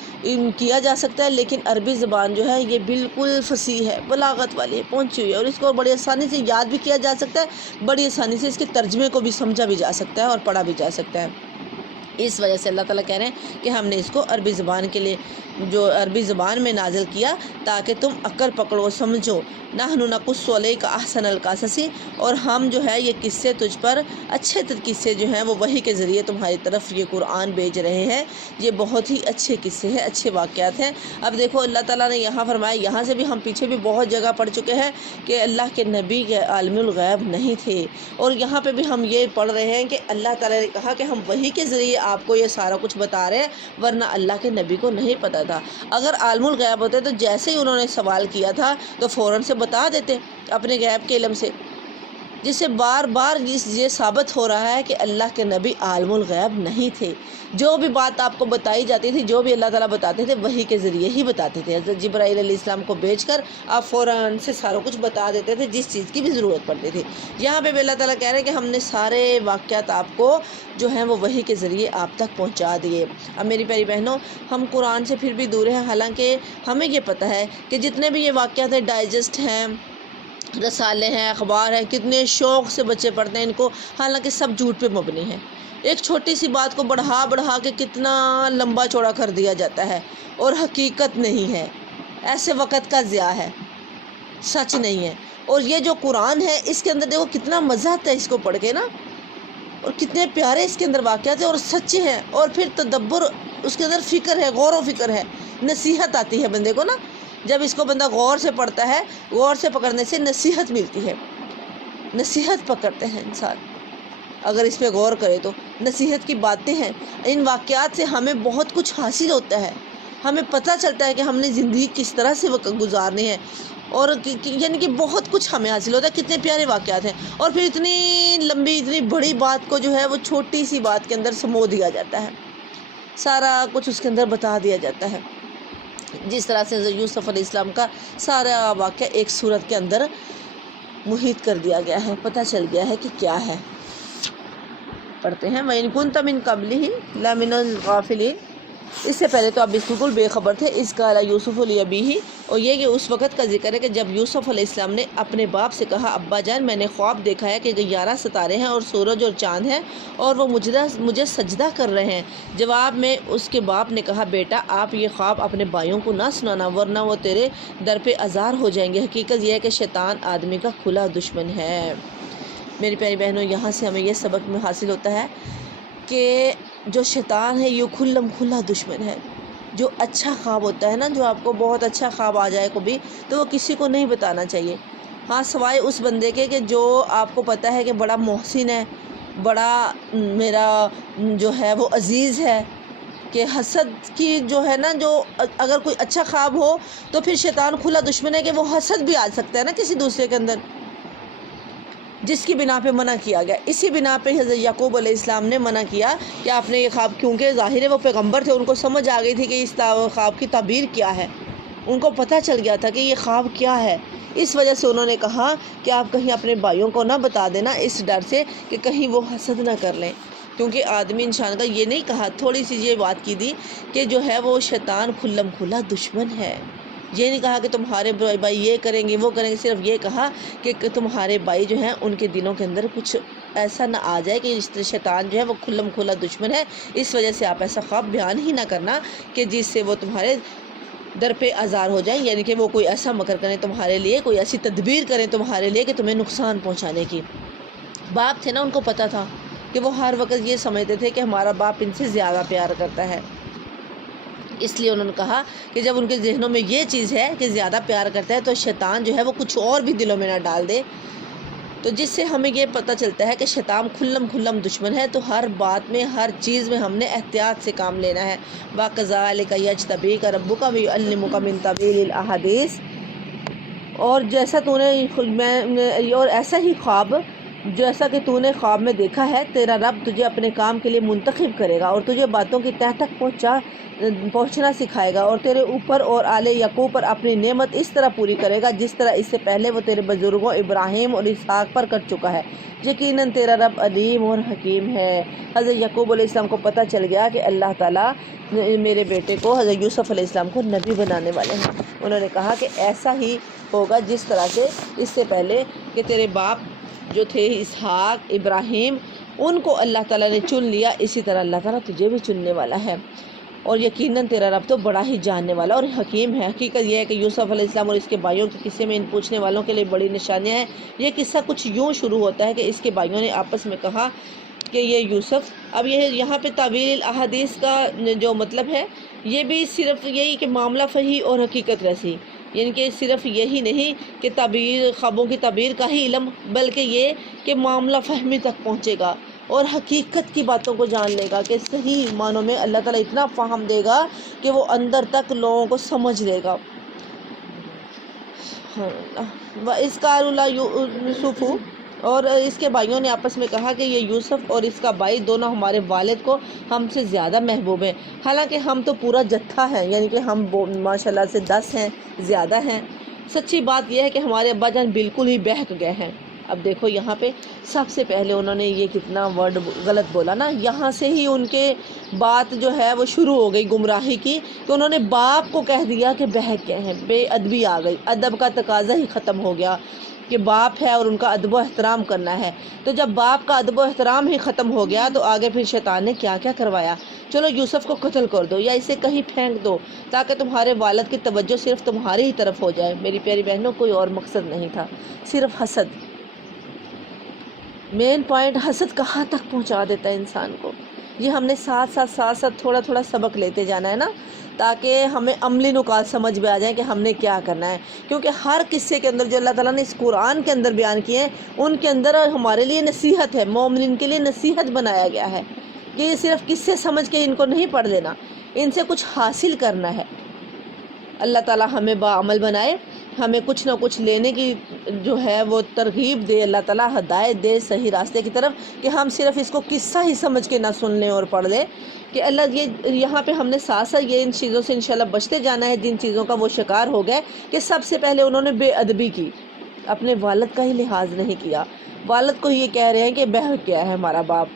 کیا جا سکتا ہے، لیکن عربی زبان جو ہے یہ بالکل فصیح ہے، بلاغت والی ہے، پہنچی ہوئی ہے، اور اس کو بڑی آسانی سے یاد بھی کیا جا سکتا ہے، بڑی آسانی سے اس کے ترجمے کو بھی سمجھا بھی جا سکتا ہے اور پڑھا بھی جا سکتا ہے۔ اس وجہ سے اللہ تعالیٰ کہہ رہے ہیں کہ ہم نے اس کو عربی زبان کے لیے، جو عربی زبان میں نازل کیا تاکہ تم عقل پکڑو، سمجھو۔ نحن نقص علیک احسن القصص، اور ہم جو ہے یہ قصے تجھ پر اچھے قصے جو ہیں وہ وحی کے ذریعے تمہاری طرف یہ قرآن بھیج رہے ہیں، یہ بہت ہی اچھے قصے ہیں، اچھے واقعات ہیں۔ اب دیکھو اللہ تعالیٰ نے یہاں فرمایا، یہاں سے بھی ہم پیچھے بھی بہت جگہ پڑھ چکے ہیں کہ اللہ کے نبی کے عالم الغیب نہیں تھے، اور یہاں پہ بھی ہم یہ پڑھ رہے ہیں کہ اللہ تعالیٰ نے کہا کہ ہم وحی کے ذریعے آپ کو یہ سارا کچھ بتا رہے ہیں، ورنہ اللہ کے نبی کو نہیں پتہ تھا۔ اگر عالم الغیب ہوتے تو جیسے ہی انہوں نے سوال کیا تھا تو فوراً سے بتا دیتے اپنے غیب کے علم سے، جس سے بار یہ ثابت ہو رہا ہے کہ اللہ کے نبی عالم الغیب نہیں تھے۔ جو بھی بات آپ کو بتائی جاتی تھی، جو بھی اللہ تعالیٰ بتاتے تھے، وحی کے ذریعے ہی بتاتے تھے۔ حضرت جبرائیل علیہ السلام کو بھیج کر آپ فوراً سے سارا کچھ بتا دیتے تھے جس چیز کی بھی ضرورت پڑتی تھی۔ یہاں پہ بھی اللہ تعالیٰ کہہ رہے ہیں کہ ہم نے سارے واقعات آپ کو جو ہیں وہ وحی کے ذریعے آپ تک پہنچا دیے۔ اب میری پیاری بہنوں، ہم قرآن سے پھر بھی دور ہیں، حالانکہ ہمیں یہ پتہ ہے کہ جتنے بھی یہ واقعات ہیں، ڈائجسٹ ہیں، رسالے ہیں، اخبار ہیں، کتنے شوق سے بچے پڑھتے ہیں ان کو، حالانکہ سب جھوٹ پہ مبنی ہے۔ ایک چھوٹی سی بات کو بڑھا کے کتنا لمبا چوڑا کر دیا جاتا ہے، اور حقیقت نہیں ہے، ایسے وقت کا ضیاع ہے، سچ نہیں ہے۔ اور یہ جو قرآن ہے اس کے اندر دیکھو کتنا مزہ آتا ہے اس کو پڑھ کے نا، اور کتنے پیارے اس کے اندر واقعات ہیں اور سچے ہیں، اور پھر تدبر اس کے اندر، فکر ہے، غور و فکر ہے، نصیحت آتی ہے بندے کو نا، جب اس کو بندہ غور سے پڑھتا ہے، غور سے پکڑنے سے نصیحت ملتی ہے، نصیحت پکڑتے ہیں انسان اگر اس پہ غور کرے تو، نصیحت کی باتیں ہیں۔ ان واقعات سے ہمیں بہت کچھ حاصل ہوتا ہے، ہمیں پتہ چلتا ہے کہ ہم نے زندگی کس طرح سے گزارنی ہے، اور یعنی کہ بہت کچھ ہمیں حاصل ہوتا ہے۔ کتنے پیارے واقعات ہیں، اور پھر اتنی لمبی اتنی بڑی بات کو جو ہے وہ چھوٹی سی بات کے اندر سمو دیا جاتا ہے، سارا کچھ اس کے اندر بتا دیا جاتا ہے۔ جس طرح سے حضرت یوسف علیہ السلام کا سارا واقعہ ایک سورت کے اندر محیط کر دیا گیا ہے، پتہ چل گیا ہے کہ کیا ہے۔ پڑھتے ہیں وَإِن كُنتَ مِن قَبْلِهِ لَمِنَ الْغَافِلِينَ۔ اس سے پہلے تو آپ بالکل بے خبر تھے۔ اس قال یوسف لأبیہ، اور یہ کہ اس وقت کا ذکر ہے کہ جب یوسف علیہ السلام نے اپنے باپ سے کہا، ابا جان میں نے خواب دیکھا ہے کہ 11 ستارے ہیں اور سورج اور چاند ہیں اور وہ مجھے سجدہ کر رہے ہیں۔ جواب میں اس کے باپ نے کہا، بیٹا آپ یہ خواب اپنے بھائیوں کو نہ سنانا ورنہ وہ تیرے در پہ آزار ہو جائیں گے۔ حقیقت یہ ہے کہ شیطان آدمی کا کھلا دشمن ہے۔ میری پیاری بہنوں، یہاں سے ہمیں یہ سبق میں حاصل ہوتا ہے کہ جو شیطان ہے یہ کھلا دشمن ہے۔ جو اچھا خواب ہوتا ہے نا، جو آپ کو بہت اچھا خواب آ جائے کبھی، تو وہ کسی کو نہیں بتانا چاہیے، ہاں سوائے اس بندے کے کہ جو آپ کو پتہ ہے کہ بڑا محسن ہے، بڑا میرا جو ہے وہ عزیز ہے، کہ حسد کی جو ہے نا، جو اگر کوئی اچھا خواب ہو تو پھر شیطان کھلا دشمن ہے کہ وہ حسد بھی آ سکتا ہے نا کسی دوسرے کے اندر، جس کی بنا پہ منع کیا گیا۔ اسی بنا پہ حضرت یعقوب علیہ السلام نے منع کیا کہ آپ نے یہ خواب، کیونکہ ظاہر ہے وہ پیغمبر تھے، ان کو سمجھ آ گئی تھی کہ اس خواب کی تعبیر کیا ہے، ان کو پتہ چل گیا تھا کہ یہ خواب کیا ہے۔ اس وجہ سے انہوں نے کہا کہ آپ کہیں اپنے بھائیوں کو نہ بتا دینا، اس ڈر سے کہ کہیں وہ حسد نہ کر لیں، کیونکہ آدمی انسان کا یہ نہیں کہا، تھوڑی سی یہ بات کی دی کہ جو ہے وہ شیطان کھلا دشمن ہے۔ یہ نہیں کہا کہ تمہارے بھائی یہ کریں گے وہ کریں گے، صرف یہ کہا کہ تمہارے بھائی جو ہیں ان کے دلوں کے اندر کچھ ایسا نہ آ جائے کہ شیطان جو ہے وہ کھلا دشمن ہے، اس وجہ سے آپ ایسا خواب بیان ہی نہ کرنا کہ جس سے وہ تمہارے در پہ آزار ہو جائیں، یعنی کہ وہ کوئی ایسا مکر کریں تمہارے لیے، کوئی ایسی تدبیر کریں تمہارے لیے کہ تمہیں نقصان پہنچانے کی۔ باپ تھے نا، ان کو پتہ تھا کہ وہ ہر وقت یہ سمجھتے تھے کہ ہمارا باپ ان سے زیادہ پیار کرتا ہے، اس لیے انہوں نے کہا کہ جب ان کے ذہنوں میں یہ چیز ہے کہ زیادہ پیار کرتا ہے تو شیطان جو ہے وہ کچھ اور بھی دلوں میں نہ ڈال دے، تو جس سے ہمیں یہ پتہ چلتا ہے کہ شیطان کھلا دشمن ہے۔ تو ہر بات میں، ہر چیز میں ہم نے احتیاط سے کام لینا ہے۔ وَكَذَلِكَ يَجْتَبِيكَ رَبُّكَ وَيُعَلِّمُكَ مِن تَأْوِيلِ الْأَحَادِيثِ، اور جیسا تو نے اور ایسا ہی خواب جیسا کہ تو نے خواب میں دیکھا ہے، تیرا رب تجھے اپنے کام کے لیے منتخب کرے گا اور تجھے باتوں کی تہ تک پہنچنا سکھائے گا، اور تیرے اوپر اور آل یعقوب پر اپنی نعمت اس طرح پوری کرے گا جس طرح اس سے پہلے وہ تیرے بزرگوں ابراہیم اور اسحاق پر کر چکا ہے۔ یقیناً تیرا رب علیم اور حکیم ہے۔ حضرت یعقوب علیہ السلام کو پتہ چل گیا کہ اللہ تعالیٰ میرے بیٹے کو، حضرت یوسف علیہ السلام کو نبی بنانے والے ہیں۔ انہوں نے کہا کہ ایسا ہی ہوگا جس طرح سے اس سے پہلے کہ تیرے باپ جو تھے اسحاق، ابراہیم، ان کو اللہ تعالیٰ نے چن لیا، اسی طرح اللہ تعالیٰ تجھے بھی چننے والا ہے، اور یقیناً تیرا رب تو بڑا ہی جاننے والا اور حکیم ہے۔ حقیقت یہ ہے کہ یوسف علیہ السلام اور اس کے بھائیوں کے قصے میں ان پوچھنے والوں کے لیے بڑی نشانیاں ہیں۔ یہ قصہ کچھ یوں شروع ہوتا ہے کہ اس کے بھائیوں نے آپس میں کہا کہ یہ یوسف، اب یہ یہاں پہ تعویل الاحادیث کا جو مطلب ہے یہ بھی صرف یہی کہ معاملہ فہی اور حقیقت رسی، یعنی کہ صرف یہی نہیں کہ تعبیر، خوابوں کی تعبیر کا ہی علم، بلکہ یہ کہ معاملہ فہمی تک پہنچے گا اور حقیقت کی باتوں کو جان لے گا، کہ صحیح معنوں میں اللہ تعالیٰ اتنا فہم دے گا کہ وہ اندر تک لوگوں کو سمجھ لے گا۔ وَإِذْ قَالُوا لَا يُوسُفُ، اور اس کے بھائیوں نے آپس میں کہا کہ یہ یوسف اور اس کا بھائی دونوں ہمارے والد کو ہم سے زیادہ محبوب ہیں، حالانکہ ہم تو پورا جتھا ہے، یعنی کہ ہم ماشاءاللہ سے 10 ہیں، زیادہ ہیں۔ سچی بات یہ ہے کہ ہمارے ابا جان بالکل ہی بہک گئے ہیں۔ اب دیکھو یہاں پہ سب سے پہلے انہوں نے یہ کتنا ورڈ غلط بولا نا، یہاں سے ہی ان کے بات جو ہے وہ شروع ہو گئی گمراہی کی، کہ انہوں نے باپ کو کہہ دیا کہ بہک گئے ہیں، بے ادبی آ گئی، ادب کا تقاضا ہی ختم ہو گیا کہ باپ ہے اور ان کا ادب و احترام کرنا ہے۔ تو جب باپ کا ادب و احترام ہی ختم ہو گیا تو آگے پھر شیطان نے کیا کیا کروایا، چلو یوسف کو قتل کر دو یا اسے کہیں پھینک دو تاکہ تمہارے والد کی توجہ صرف تمہاری ہی طرف ہو جائے۔ میری پیاری بہنوں، کوئی اور مقصد نہیں تھا، صرف حسد۔ مین پوائنٹ حسد کہاں تک پہنچا دیتا ہے انسان کو، یہ ہم نے ساتھ ساتھ تھوڑا تھوڑا سبق لیتے جانا ہے نا، تاکہ ہمیں عملی نکات سمجھ میں آ جائیں کہ ہم نے کیا کرنا ہے، کیونکہ ہر قصے کے اندر جو اللہ تعالیٰ نے اس قرآن کے اندر بیان کیے ہیں ان کے اندر ہمارے لیے نصیحت ہے، مومنین کے لیے نصیحت بنایا گیا ہے کہ یہ صرف قصے سمجھ کے ان کو نہیں پڑھ لینا، ان سے کچھ حاصل کرنا ہے۔ اللہ تعالیٰ ہمیں باعمل بنائے، ہمیں کچھ نہ کچھ لینے کی جو ہے وہ ترغیب دے، اللہ تعالیٰ ہدایت دے صحیح راستے کی طرف، کہ ہم صرف اس کو قصہ ہی سمجھ کے نہ سن لیں اور پڑھ لیں، کہ اللہ یہ یہاں پہ ہم نے ساتھ ساتھ یہ ان چیزوں سے انشاءاللہ بچتے جانا ہے جن چیزوں کا وہ شکار ہو گئے، کہ سب سے پہلے انہوں نے بے ادبی کی، اپنے والد کا ہی لحاظ نہیں کیا، والد کو یہ کہہ رہے ہیں کہ بہک گیا ہے ہمارا باپ۔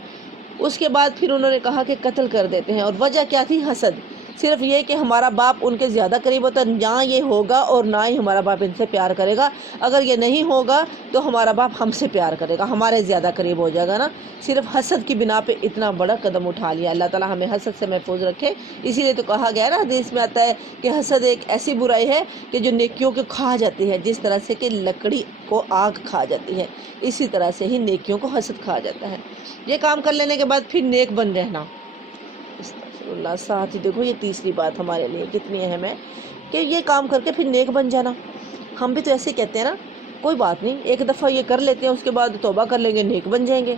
اس کے بعد پھر انہوں نے کہا کہ قتل کر دیتے ہیں، اور وجہ کیا تھی؟ حسد، صرف یہ کہ ہمارا باپ ان کے زیادہ قریب ہوتا، نہ یہ ہوگا اور نہ ہی ہمارا باپ ان سے پیار کرے گا، اگر یہ نہیں ہوگا تو ہمارا باپ ہم سے پیار کرے گا، ہمارے زیادہ قریب ہو جائے گا نا۔ صرف حسد کی بنا پہ اتنا بڑا قدم اٹھا لیا۔ اللہ تعالیٰ ہمیں حسد سے محفوظ رکھے۔ اسی لیے تو کہا گیا نا، حدیث میں آتا ہے کہ حسد ایک ایسی برائی ہے کہ جو نیکیوں کو کھا جاتی ہے، جس طرح سے کہ لکڑی کو آگ کھا جاتی ہے، اسی طرح سے ہی نیکیوں کو حسد کھا جاتا ہے۔ یہ کام کر لینے کے بعد پھر نیک بن رہنا۔ استغفر اللہ۔ ساتھ ہی دیکھو یہ تیسری بات ہمارے لیے کتنی اہم ہے کہ یہ کام کر کے پھر نیک بن جانا۔ ہم بھی تو ایسے کہتے ہیں نا، کوئی بات نہیں، ایک دفعہ یہ کر لیتے ہیں، اس کے بعد توبہ کر لیں گے، نیک بن جائیں گے۔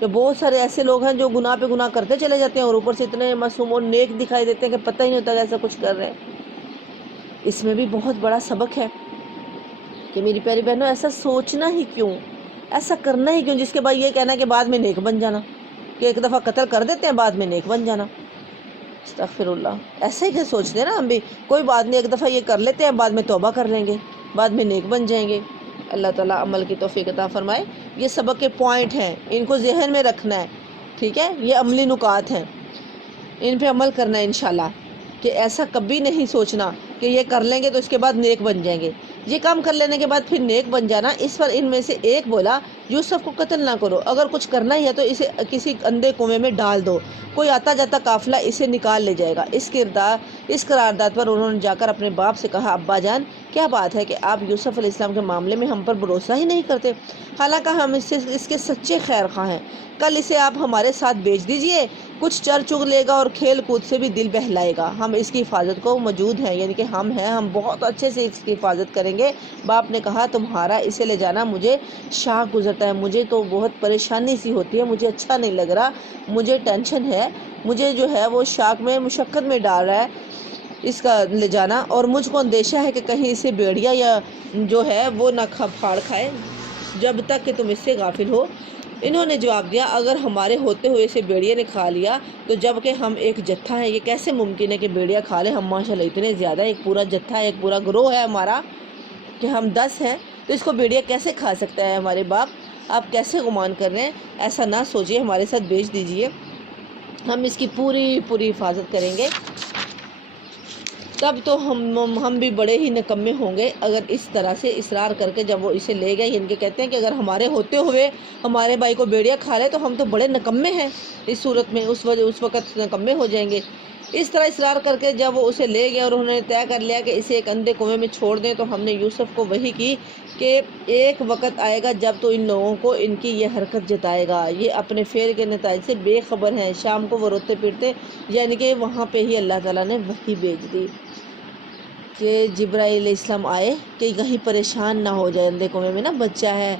کہ بہت سارے ایسے لوگ ہیں جو گناہ پہ گناہ کرتے چلے جاتے ہیں اور اوپر سے اتنے معصوم اور نیک دکھائی دیتے ہیں کہ پتہ ہی نہیں ہوتا کہ ایسا کچھ کر رہے ہیں۔ اس میں بھی بہت بڑا سبق ہے کہ میری پیاری بہنوں، ایسا سوچنا ہی کیوں، ایسا کرنا ہی کیوں، جس کے بعد یہ کہنا کہ بعد میں نیک بن جانا، کہ ایک دفعہ قتل کر دیتے ہیں بعد میں نیک بن جانا۔ استغفر اللہ۔ ایسے ہی کہ سوچتے ہیں نا ہم بھی، کوئی بات نہیں، ایک دفعہ یہ کر لیتے ہیں، بعد میں توبہ کر لیں گے، بعد میں نیک بن جائیں گے۔ اللہ تعالیٰ عمل کی توفیق عطا فرمائے۔ یہ سبق کے پوائنٹ ہیں، ان کو ذہن میں رکھنا ہے، ٹھیک ہے؟ یہ عملی نکات ہیں، ان پہ عمل کرنا ہے انشاءاللہ، کہ ایسا کبھی نہیں سوچنا کہ یہ کر لیں گے تو اس کے بعد نیک بن جائیں گے۔ یہ کام کر لینے کے بعد پھر نیک بن جانا، اس پر ان میں سے ایک بولا، یوسف کو قتل نہ کرو، اگر کچھ کرنا ہی ہے تو اسے کسی اندھے کنویں میں ڈال دو، کوئی آتا جاتا قافلہ اسے نکال لے جائے گا۔ اس قرارداد پر انہوں نے جا کر اپنے باپ سے کہا، ابا جان، کیا بات ہے کہ آپ یوسف علیہ السلام کے معاملے میں ہم پر بھروسہ ہی نہیں کرتے، حالانکہ ہم اس کے سچے خیر خواہ ہیں، کل اسے آپ ہمارے ساتھ بیچ دیجئے، کچھ چر چگ لے گا اور کھیل کود سے بھی دل بہلائے گا، ہم اس کی حفاظت کو موجود ہیں، یعنی کہ ہم ہیں، ہم بہت اچھے سے اس کی حفاظت کریں گے۔ باپ نے کہا، تمہارا اسے لے جانا مجھے شاق گزرتا ہے، مجھے تو بہت پریشانی سی ہوتی ہے، مجھے اچھا نہیں لگ رہا، مجھے ٹینشن ہے، مجھے جو ہے وہ شاق میں مشقت میں ڈال رہا ہے اس کا لے جانا، اور مجھ کو اندیشہ ہے کہ کہیں اسے بیڑیا یا جو ہے وہ نہ پھاڑ کھائے جب تک کہ تم اس سے غافل ہو۔ انہوں نے جواب دیا، اگر ہمارے ہوتے ہوئے اسے بیڑیا نے کھا لیا تو جب کہ ہم ایک جتھا ہے، یہ کیسے ممکن ہے کہ بیڑیا کھا لے؟ ہم ماشاءاللہ اتنے زیادہ، ایک پورا جتھا ہے، ایک پورا گروہ ہے ہمارا، کہ ہم 10 ہیں، تو اس کو بیڑیا کیسے کھا سکتا ہے ہمارے باپ؟ آپ کیسے گمان کر رہے ہیں؟ ایسا نہ سوچئے، ہمارے ساتھ بیچ دیجئے، ہم اس کی پوری حفاظت کریں گے۔ تب تو ہم بھی بڑے ہی نکمے ہوں گے اگر اس طرح سے اصرار کر کے جب وہ اسے لے گئے، ان کے کہتے ہیں کہ اگر ہمارے ہوتے ہوئے ہمارے بھائی کو بیڑیا کھا لے تو ہم تو بڑے نکمے ہیں، اس صورت میں اس وقت نکمے ہو جائیں گے۔ اس طرح اصرار کر کے جب وہ اسے لے گئے اور انہوں نے طے کر لیا کہ اسے ایک اندھے کنویں میں چھوڑ دیں، تو ہم نے یوسف کو وحی کی کہ ایک وقت آئے گا جب تو ان لوگوں کو ان کی یہ حرکت جتائے گا، یہ اپنے فعل کے نتائج سے بے خبر ہیں۔ شام کو وہ روتے پھرتے، یعنی کہ وہاں پہ ہی اللہ تعالیٰ نے وحی بھیج دی کہ جبرائیل علیہ السلام آئے کہ کہیں پریشان نہ ہو جائے، اندھے کنویں میں نا بچہ ہے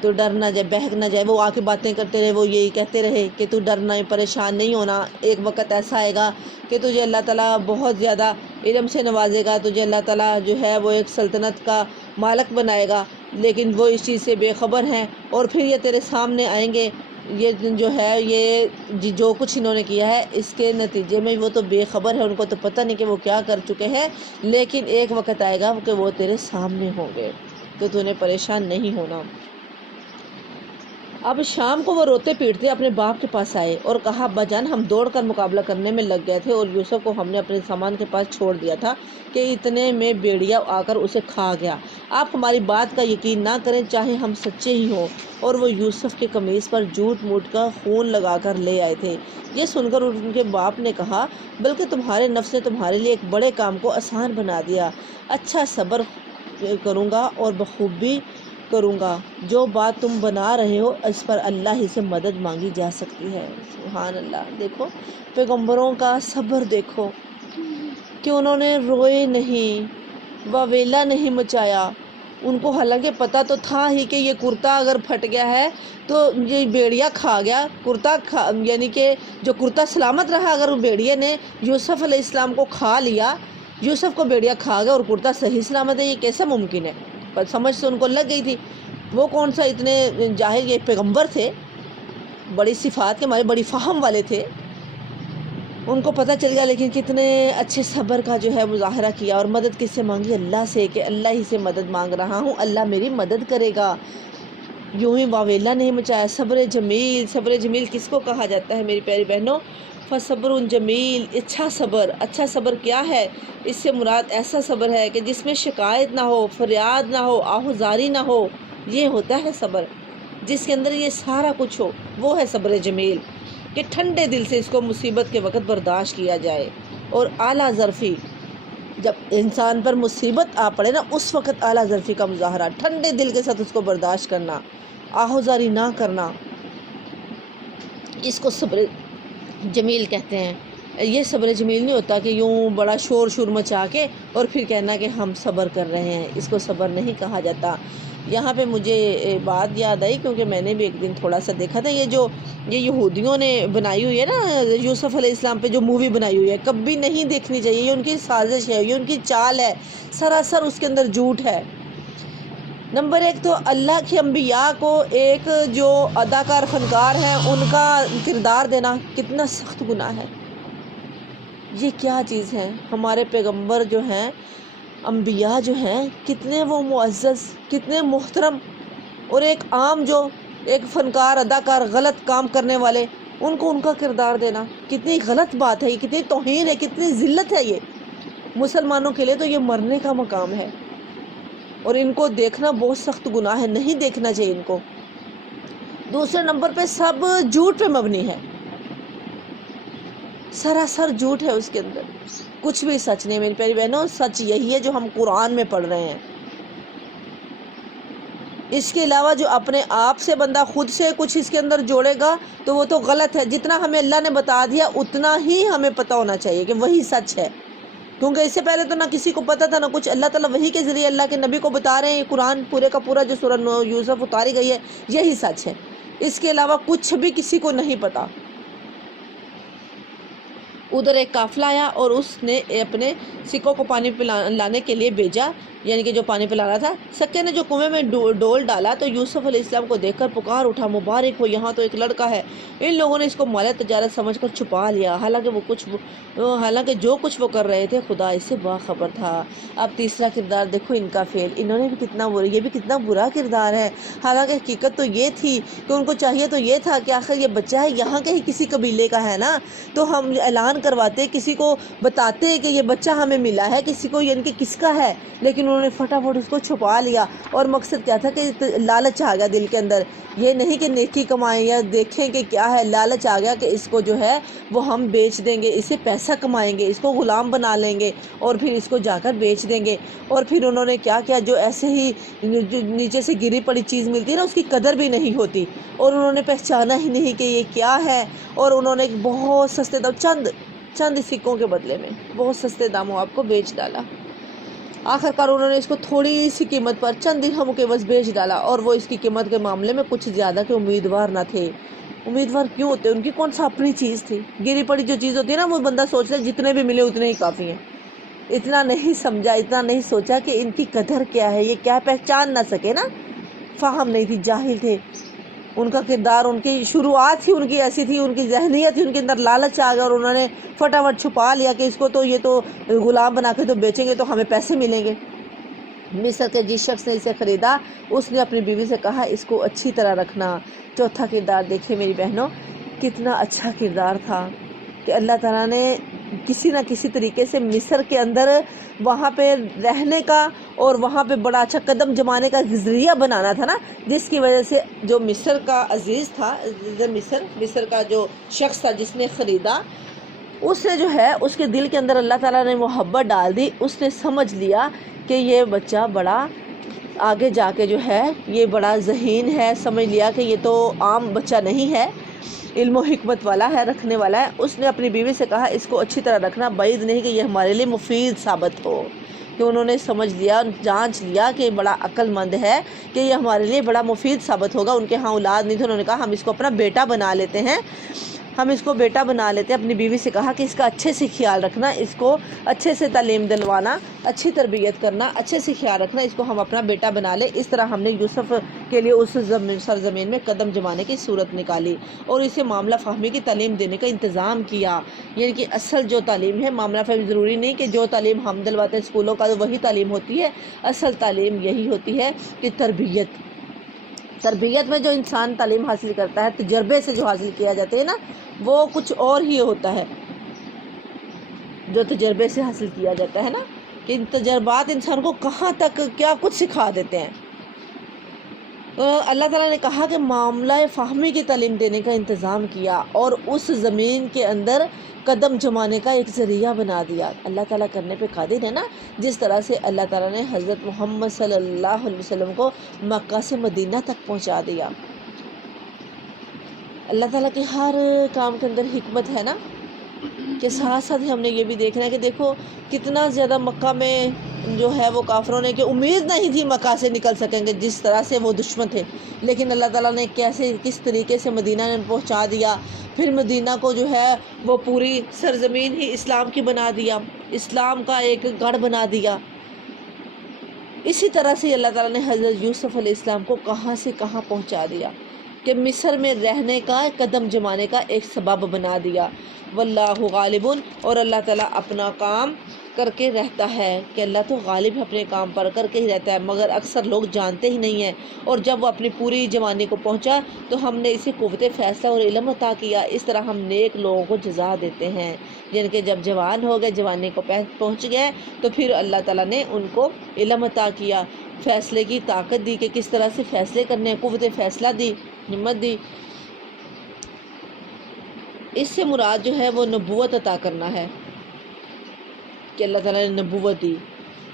تو ڈر نہ جائے، بہک نہ جائے، وہ آ کے باتیں کرتے رہے، وہ یہی کہتے رہے کہ تو ڈرنا، پریشان نہیں ہونا، ایک وقت ایسا آئے گا کہ تجھے اللہ تعالیٰ بہت زیادہ علم سے نوازے گا، تجھے اللہ تعالیٰ جو ہے وہ ایک سلطنت کا مالک بنائے گا، لیکن وہ اس چیز سے بے خبر ہیں، اور پھر یہ تیرے سامنے آئیں گے، یہ جو ہے یہ جو کچھ انہوں نے کیا ہے اس کے نتیجے میں وہ تو بے خبر ہے، ان کو تو پتہ نہیں کہ وہ کیا کر چکے ہیں، لیکن ایک وقت آئے گا کہ وہ تیرے سامنے ہوں گے، تو تو انہیں پریشان نہیں ہونا۔ اب شام کو وہ روتے پیٹتے اپنے باپ کے پاس آئے اور کہا، ابا جان، ہم دوڑ کر مقابلہ کرنے میں لگ گئے تھے اور یوسف کو ہم نے اپنے سامان کے پاس چھوڑ دیا تھا کہ اتنے میں بیڑیا آ کر اسے کھا گیا، آپ ہماری بات کا یقین نہ کریں چاہے ہم سچے ہی ہوں، اور وہ یوسف کے قمیص پر جھوٹ موٹ کا خون لگا کر لے آئے تھے۔ یہ سن کر ان کے باپ نے کہا، بلکہ تمہارے نفس نے تمہارے لیے ایک بڑے کام کو آسان بنا دیا، اچھا صبر کروں گا اور بخوبی کروں گا، جو بات تم بنا رہے ہو اس پر اللہ ہی سے مدد مانگی جا سکتی ہے۔ سبحان اللہ۔ دیکھو پیغمبروں کا صبر، دیکھو کہ انہوں نے روئے نہیں، واویلا نہیں مچایا، ان کو حالانکہ پتہ تو تھا ہی کہ یہ کرتا اگر پھٹ گیا ہے تو یہ بیڑیا کھا گیا، یعنی کہ جو کرتا سلامت رہا، اگر بیڑیے نے یوسف علیہ السلام کو کھا لیا، یوسف کو بیڑیا کھا گیا اور کرتا صحیح سلامت ہے، یہ کیسے ممکن ہے؟ پر سمجھ سے ان کو لگ گئی تھی، وہ کون سا اتنے جاہل، یہ پیغمبر تھے، بڑی صفات کے ہمارے، بڑی فہم والے تھے، ان کو پتہ چل گیا، لیکن کتنے اچھے صبر کا جو ہے مظاہرہ کیا، اور مدد کس سے مانگی؟ اللہ سے، کہ اللہ ہی سے مدد مانگ رہا ہوں، اللہ میری مدد کرے گا، یوں ہی واویلا نہیں مچایا۔ صبر جمیل، صبر جمیل کس کو کہا جاتا ہے میری پیاری بہنوں؟ فصبر جمیل، اچھا صبر۔ اچھا صبر کیا ہے؟ اس سے مراد ایسا صبر ہے کہ جس میں شکایت نہ ہو، فریاد نہ ہو، آہوزاری نہ ہو، یہ ہوتا ہے صبر۔ جس کے اندر یہ سارا کچھ ہو وہ ہے صبر جمیل، کہ ٹھنڈے دل سے اس کو مصیبت کے وقت برداشت کیا جائے۔ اور اعلیٰ ظرفی، جب انسان پر مصیبت آ پڑے نا، اس وقت اعلیٰ ظرفی کا مظاہرہ، ٹھنڈے دل کے ساتھ اس کو برداشت کرنا، آہوزاری نہ کرنا، اس کو صبر جمیل کہتے ہیں۔ یہ صبر جمیل نہیں ہوتا کہ یوں بڑا شور شور مچا کے اور پھر کہنا کہ ہم صبر کر رہے ہیں، اس کو صبر نہیں کہا جاتا۔ یہاں پہ مجھے بات یاد آئی، کیونکہ میں نے بھی ایک دن تھوڑا سا دیکھا تھا، یہ یہودیوں نے بنائی ہوئی ہے نا یوسف علیہ السلام پہ جو مووی بنائی ہوئی ہے، کبھی نہیں دیکھنی چاہیے، یہ ان کی سازش ہے، یہ ان کی چال ہے، سراسر اس کے اندر جھوٹ ہے۔ نمبر ایک تو اللہ کے انبیاء کو ایک جو اداکار فنکار ہیں ان کا کردار دینا کتنا سخت گناہ ہے۔ یہ کیا چیز ہے؟ ہمارے پیغمبر جو ہیں، انبیاء جو ہیں، کتنے وہ معزز، کتنے محترم، اور ایک عام جو ایک فنکار اداکار غلط کام کرنے والے، ان کو ان کا کردار دینا کتنی غلط بات ہے، یہ کتنی توہین ہے، کتنی ذلت ہے۔ یہ مسلمانوں کے لیے تو یہ مرنے کا مقام ہے، اور ان کو دیکھنا بہت سخت گناہ ہے، نہیں دیکھنا چاہیے ان کو۔ دوسرے نمبر پہ سب جھوٹ پہ مبنی ہے، سراسر جھوٹ ہے اس کے اندر، کچھ بھی سچ نہیں میری پیاری بہنوں۔ سچ یہی ہے جو ہم قرآن میں پڑھ رہے ہیں، اس کے علاوہ جو اپنے آپ سے بندہ خود سے کچھ اس کے اندر جوڑے گا تو وہ تو غلط ہے۔ جتنا ہمیں اللہ نے بتا دیا اتنا ہی ہمیں پتہ ہونا چاہیے کہ وہی سچ ہے، کیونکہ اس سے پہلے تو نہ کسی کو پتہ تھا نہ کچھ، اللہ تعالیٰ وحی کے ذریعے اللہ کے نبی کو بتا رہے ہیں، یہ قرآن پورے کا پورا جو سورہ یوسف اتاری گئی ہے یہی سچ ہے، اس کے علاوہ کچھ بھی کسی کو نہیں پتہ۔ ادھر ایک قافلہ آیا اور اس نے اپنے سکوں کو پانی لانے کے لیے بھیجا، یعنی کہ جو پانی پلانا تھا۔ سکے نے جو کنویں میں ڈول ڈالا تو یوسف علیہ السلام کو دیکھ کر پکار اٹھا، مبارک ہو، یہاں تو ایک لڑکا ہے۔ ان لوگوں نے اس کو مال تجارت سمجھ کر چھپا لیا، حالانکہ جو کچھ وہ کر رہے تھے خدا اس سے باخبر تھا۔ اب تیسرا کردار دیکھو ان کا فعل، انہوں نے بھی کتنا برا، یہ بھی کتنا برا کردار ہے۔ حالانکہ حقیقت تو یہ تھی کہ ان کو چاہیے تو یہ تھا کہ آخر یہ بچہ ہے، یہاں کے ہی کسی قبیلے کا ہے نا، تو ہم اعلان کرواتے، کسی کو بتاتے کہ یہ بچہ ہمیں ملا ہے، کسی کو یعنی کہ کس کا ہے، لیکن انہوں نے فٹافٹ اس کو چھپا لیا۔ اور مقصد کیا تھا کہ لالچ آ گیا دل کے اندر، یہ نہیں کہ نیکی کمائیں یا دیکھیں کہ کیا ہے، لالچ آ گیا کہ اس کو جو ہے وہ ہم بیچ دیں گے، اسے پیسہ کمائیں گے، اس کو غلام بنا لیں گے اور پھر اس کو جا کر بیچ دیں گے۔ اور پھر انہوں نے کیا کیا، جو ایسے ہی جو نیچے سے گری پڑی چیز ملتی ہے نا اس کی قدر بھی نہیں ہوتی، اور انہوں نے پہچانا ہی نہیں کہ یہ کیا ہے، اور انہوں نے بہت سستے دام چند سکوں کے بدلے میں بہت سستے داموں آپ کو بیچ ڈالا۔ آخرکار انہوں نے اس کو تھوڑی سی قیمت پر چند درہموں کے بس بیچ ڈالا، اور وہ اس کی قیمت کے معاملے میں کچھ زیادہ کے امیدوار نہ تھے۔ امیدوار کیوں ہوتے؟ ان کی کون سا اپنی چیز تھی؟ گری پڑی جو چیز ہوتی ہے نا وہ بندہ سوچتا ہے جتنے بھی ملے اتنے ہی کافی ہیں، اتنا نہیں سمجھا، اتنا نہیں سوچا کہ ان کی قدر کیا ہے، یہ کیا پہچان نہ سکے نا، فہم نہیں تھی، جاہل تھے۔ ان کا کردار، ان کی شروعات ہی ان کی ایسی تھی، ان کی ذہنیت ہی ان کے اندر لالچ آ گیا، اور انہوں نے فٹافٹ چھپا لیا کہ اس کو تو یہ تو غلام بنا کے تو بیچیں گے تو ہمیں پیسے ملیں گے۔ مصر کے جس شخص نے اسے خریدا اس نے اپنی بیوی سے کہا اس کو اچھی طرح رکھنا۔ چوتھا کردار دیکھیں میری بہنوں، کتنا اچھا کردار تھا کہ اللہ تعالیٰ نے کسی نہ کسی طریقے سے مصر کے اندر وہاں پہ رہنے کا اور وہاں پہ بڑا اچھا قدم جمانے کا ذریعہ بنانا تھا نا، جس کی وجہ سے جو مصر کا عزیز تھا، مصر کا جو شخص تھا جس نے خریدا، اس نے جو ہے اس کے دل کے اندر اللہ تعالیٰ نے محبت ڈال دی، اس نے سمجھ لیا کہ یہ بچہ بڑا آگے جا کے جو ہے یہ بڑا ذہین ہے، سمجھ لیا کہ یہ تو عام بچہ نہیں ہے، علم و حکمت والا ہے، رکھنے والا ہے۔ اس نے اپنی بیوی سے کہا اس کو اچھی طرح رکھنا، بعید نہیں کہ یہ ہمارے لیے مفید ثابت ہو، کہ انہوں نے سمجھ لیا، جانچ لیا کہ بڑا عقل مند ہے، کہ یہ ہمارے لیے بڑا مفید ثابت ہوگا۔ ان کے ہاں اولاد نہیں تھے، انہوں نے کہا ہم اس کو اپنا بیٹا بنا لیتے ہیں۔ ہم اس کو بیٹا بنا لیتے ہیں۔ اپنی بیوی سے کہا کہ اس کا اچھے سے خیال رکھنا، اس کو اچھے سے تعلیم دلوانا، اچھی تربیت کرنا، اچھے سے خیال رکھنا، اس کو ہم اپنا بیٹا بنا لیں۔ اس طرح ہم نے یوسف کے لیے اس سرزمین میں قدم جمانے کی صورت نکالی اور اسے معاملہ فہمی کی تعلیم دینے کا انتظام کیا۔ یعنی کہ اصل جو تعلیم ہے، معاملہ فہمی ضروری نہیں کہ جو تعلیم ہم دلواتے ہیں اسکولوں کا وہی تعلیم ہوتی ہے، اصل تعلیم یہی ہوتی ہے کہ تربیت میں جو انسان تعلیم حاصل کرتا ہے، تجربے سے جو حاصل کیا جاتے ہیں نا، وہ کچھ اور ہی ہوتا ہے جو تجربے سے حاصل کیا جاتا ہے نا، کہ ان تجربات انسان کو کہاں تک کیا کچھ سکھا دیتے ہیں۔ تو اللہ تعالیٰ نے کہا کہ معاملہ فہمی کی تعلیم دینے کا انتظام کیا اور اس زمین کے اندر قدم جمانے کا ایک ذریعہ بنا دیا۔ اللہ تعالیٰ کرنے پہ قادر ہے نا، جس طرح سے اللہ تعالیٰ نے حضرت محمد صلی اللہ علیہ وسلم کو مکہ سے مدینہ تک پہنچا دیا۔ اللہ تعالیٰ کے ہر کام کے اندر حکمت ہے نا، کہ ساتھ ساتھ ہم نے یہ بھی دیکھنا ہے کہ دیکھو کتنا زیادہ مکہ میں جو ہے وہ کافروں نے کہ امید نہیں تھی مکہ سے نکل سکیں گے، جس طرح سے وہ دشمن تھے، لیکن اللہ تعالیٰ نے کس طریقے سے مدینہ نے پہنچا دیا۔ پھر مدینہ کو جو ہے وہ پوری سرزمین ہی اسلام کی بنا دیا، اسلام کا ایک گڑھ بنا دیا۔ اسی طرح سے اللہ تعالیٰ نے حضرت یوسف علیہ السلام کو کہاں سے کہاں پہنچا دیا، کہ مصر میں رہنے کا، قدم جمانے کا ایک سبب بنا دیا۔ واللہ غالب، اور اللہ تعالیٰ اپنا کام کر کے رہتا ہے، کہ اللہ تو غالب ہے، اپنے کام پر کر کے ہی رہتا ہے، مگر اکثر لوگ جانتے ہی نہیں ہیں۔ اور جب وہ اپنی پوری جوانی کو پہنچا تو ہم نے اسے قوت فیصلہ اور علم عطا کیا۔ اس طرح ہم نیک لوگوں کو جزا دیتے ہیں، جن کے جب جوان ہو گئے، جوانی کو پہنچ گئے، تو پھر اللہ تعالیٰ نے ان کو علم عطا کیا، فیصلے کی طاقت دی کہ کس طرح سے فیصلے کرنے ہیں، قوت فیصلہ دی، ہمت دی۔ اس سے مراد جو ہے وہ نبوت عطا کرنا ہے، کہ اللہ تعالیٰ نے نبوت دی،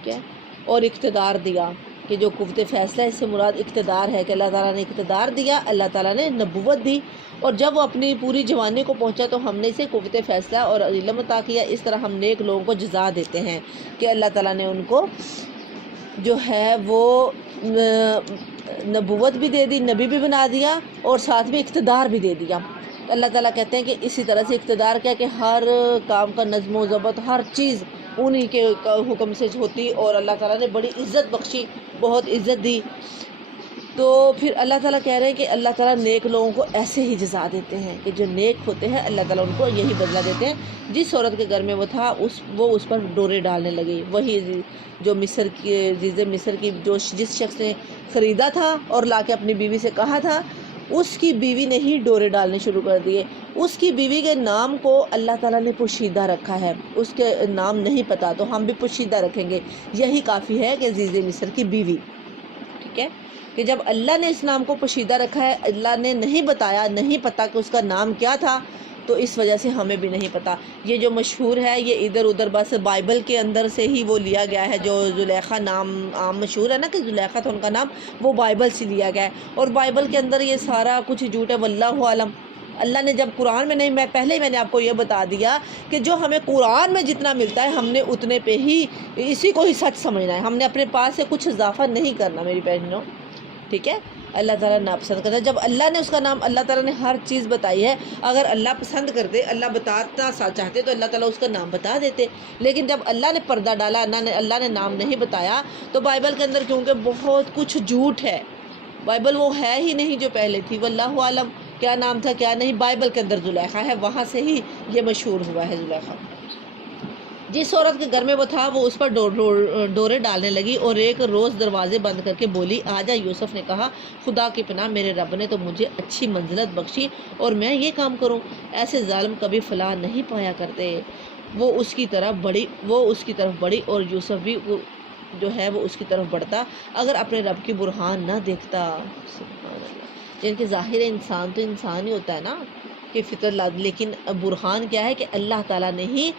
کیا اور اقتدار دیا، کہ جو قوت فیصلہ، اس سے مراد اقتدار ہے، کہ اللہ تعالیٰ نے اقتدار دیا، اللہ تعالیٰ نے نبوت دی۔ اور جب وہ اپنی پوری جوانی کو پہنچا تو ہم نے اسے قوت فیصلہ اور علم عطا کیا۔ اس طرح ہم نیک لوگوں کو جزا دیتے ہیں، کہ اللہ تعالیٰ نے ان کو جو ہے وہ نبوت بھی دے دی، نبی بھی بنا دیا، اور ساتھ میں اقتدار بھی دے دیا۔ اللہ تعالیٰ کہتے ہیں کہ اسی طرح سے اقتدار کیا، کہ ہر کام کا نظم و ضبط، ہر چیز انہی کے حکم سے ہوتی، اور اللہ تعالیٰ نے بڑی عزت بخشی، بہت عزت دی۔ تو پھر اللہ تعالیٰ کہہ رہے ہیں کہ اللہ تعالیٰ نیک لوگوں کو ایسے ہی جزا دیتے ہیں، کہ جو نیک ہوتے ہیں اللہ تعالیٰ ان کو یہی بدلہ دیتے ہیں۔ جس عورت کے گھر میں وہ تھا وہ اس پر ڈورے ڈالنے لگی، وہی جو مصر کی جس شخص نے خریدا تھا اور لا کے اپنی بیوی سے کہا تھا، اس کی بیوی نے ہی ڈورے ڈالنے شروع کر دیے۔ اس کی بیوی کے نام کو اللہ تعالیٰ نے پوشیدہ رکھا ہے، اس کے نام نہیں پتا، تو ہم بھی پوشیدہ رکھیں گے، یہی کافی ہے کہ عزیز مصر کی بیوی، ٹھیک ہے، کہ جب اللہ نے اس نام کو پوشیدہ رکھا ہے، اللہ نے نہیں بتایا، نہیں پتا کہ اس کا نام کیا تھا، تو اس وجہ سے ہمیں بھی نہیں پتا۔ یہ جو مشہور ہے یہ ادھر ادھر بس بائبل کے اندر سے ہی وہ لیا گیا ہے، جو زلیخا نام عام مشہور ہے نا، کہ زلیخا تھا ان کا نام، وہ بائبل سے لیا گیا ہے، اور بائبل کے اندر یہ سارا کچھ جھوٹ ہے، واللہ عالم۔ اللہ نے جب قرآن میں نہیں، میں نے آپ کو یہ بتا دیا کہ جو ہمیں قرآن میں جتنا ملتا ہے ہم نے اتنے پہ ہی اسی کو ہی سچ سمجھنا ہے، ہم نے اپنے پاس سے کچھ اضافہ نہیں کرنا میری بہنوں، ٹھیک ہے۔ اللہ تعالیٰ ناپسند کرتا ہے، جب اللہ نے اس کا نام، اللہ تعالیٰ نے ہر چیز بتائی ہے، اگر اللہ پسند کرتے، اللہ بتاتا چاہتے تو اللہ تعالیٰ اس کا نام بتا دیتے، لیکن جب اللہ نے پردہ ڈالا، اللہ نے نام نہیں بتایا، تو بائبل کے اندر کیونکہ بہت کچھ جھوٹ ہے، بائبل وہ ہے ہی نہیں جو پہلے تھی، واللہ عالم کیا نام تھا کیا نہیں۔ بائبل کے اندر زلیخا ہے، وہاں سے ہی یہ مشہور ہوا ہے زلیخا۔ جس عورت کے گھر میں وہ تھا وہ اس پر ڈورے ڈالنے لگی، اور ایک روز دروازے بند کر کے بولی، آجا۔ یوسف نے کہا، خدا کی پناہ، میرے رب نے تو مجھے اچھی منزلت بخشی اور میں یہ کام کروں؟ ایسے ظالم کبھی فلاح نہیں پایا کرتے۔ وہ اس کی طرف بڑھی اور یوسف بھی جو ہے وہ اس کی طرف بڑھتا، اگر اپنے رب کی برہان نہ دیکھتا۔ سبحان اللہ، جن کے ظاہر انسان تو انسان ہی ہوتا ہے نا، کہ فطر لاد، لیکن برہان کیا ہے، کہ اللہ تعالیٰ نے ہی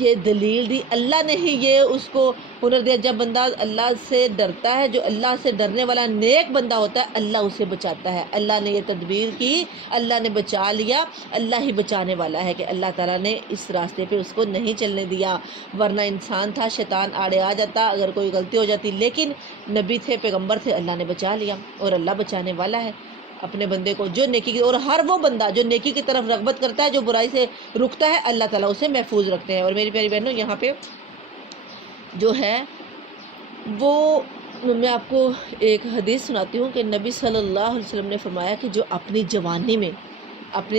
یہ دلیل دی، اللہ نے ہی یہ اس کو ہنر دیا۔ جب بندہ اللہ سے ڈرتا ہے، جو اللہ سے ڈرنے والا نیک بندہ ہوتا ہے، اللہ اسے بچاتا ہے۔ اللہ نے یہ تدبیر کی، اللہ نے بچا لیا، اللہ ہی بچانے والا ہے، کہ اللہ تعالیٰ نے اس راستے پہ اس کو نہیں چلنے دیا، ورنہ انسان تھا، شیطان آڑے آ جاتا اگر کوئی غلطی ہو جاتی، لیکن نبی تھے، پیغمبر تھے، اللہ نے بچا لیا، اور اللہ بچانے والا ہے۔ اپنے بندے کو جو نیکی کی، اور ہر وہ بندہ جو نیکی کی طرف رغبت کرتا ہے، جو برائی سے رکتا ہے، اللہ تعالیٰ اسے محفوظ رکھتے ہیں۔ اور میری پیاری بہنوں، یہاں پہ جو ہے وہ میں آپ کو ایک حدیث سناتی ہوں کہ نبی صلی اللہ علیہ وسلم نے فرمایا کہ جو اپنی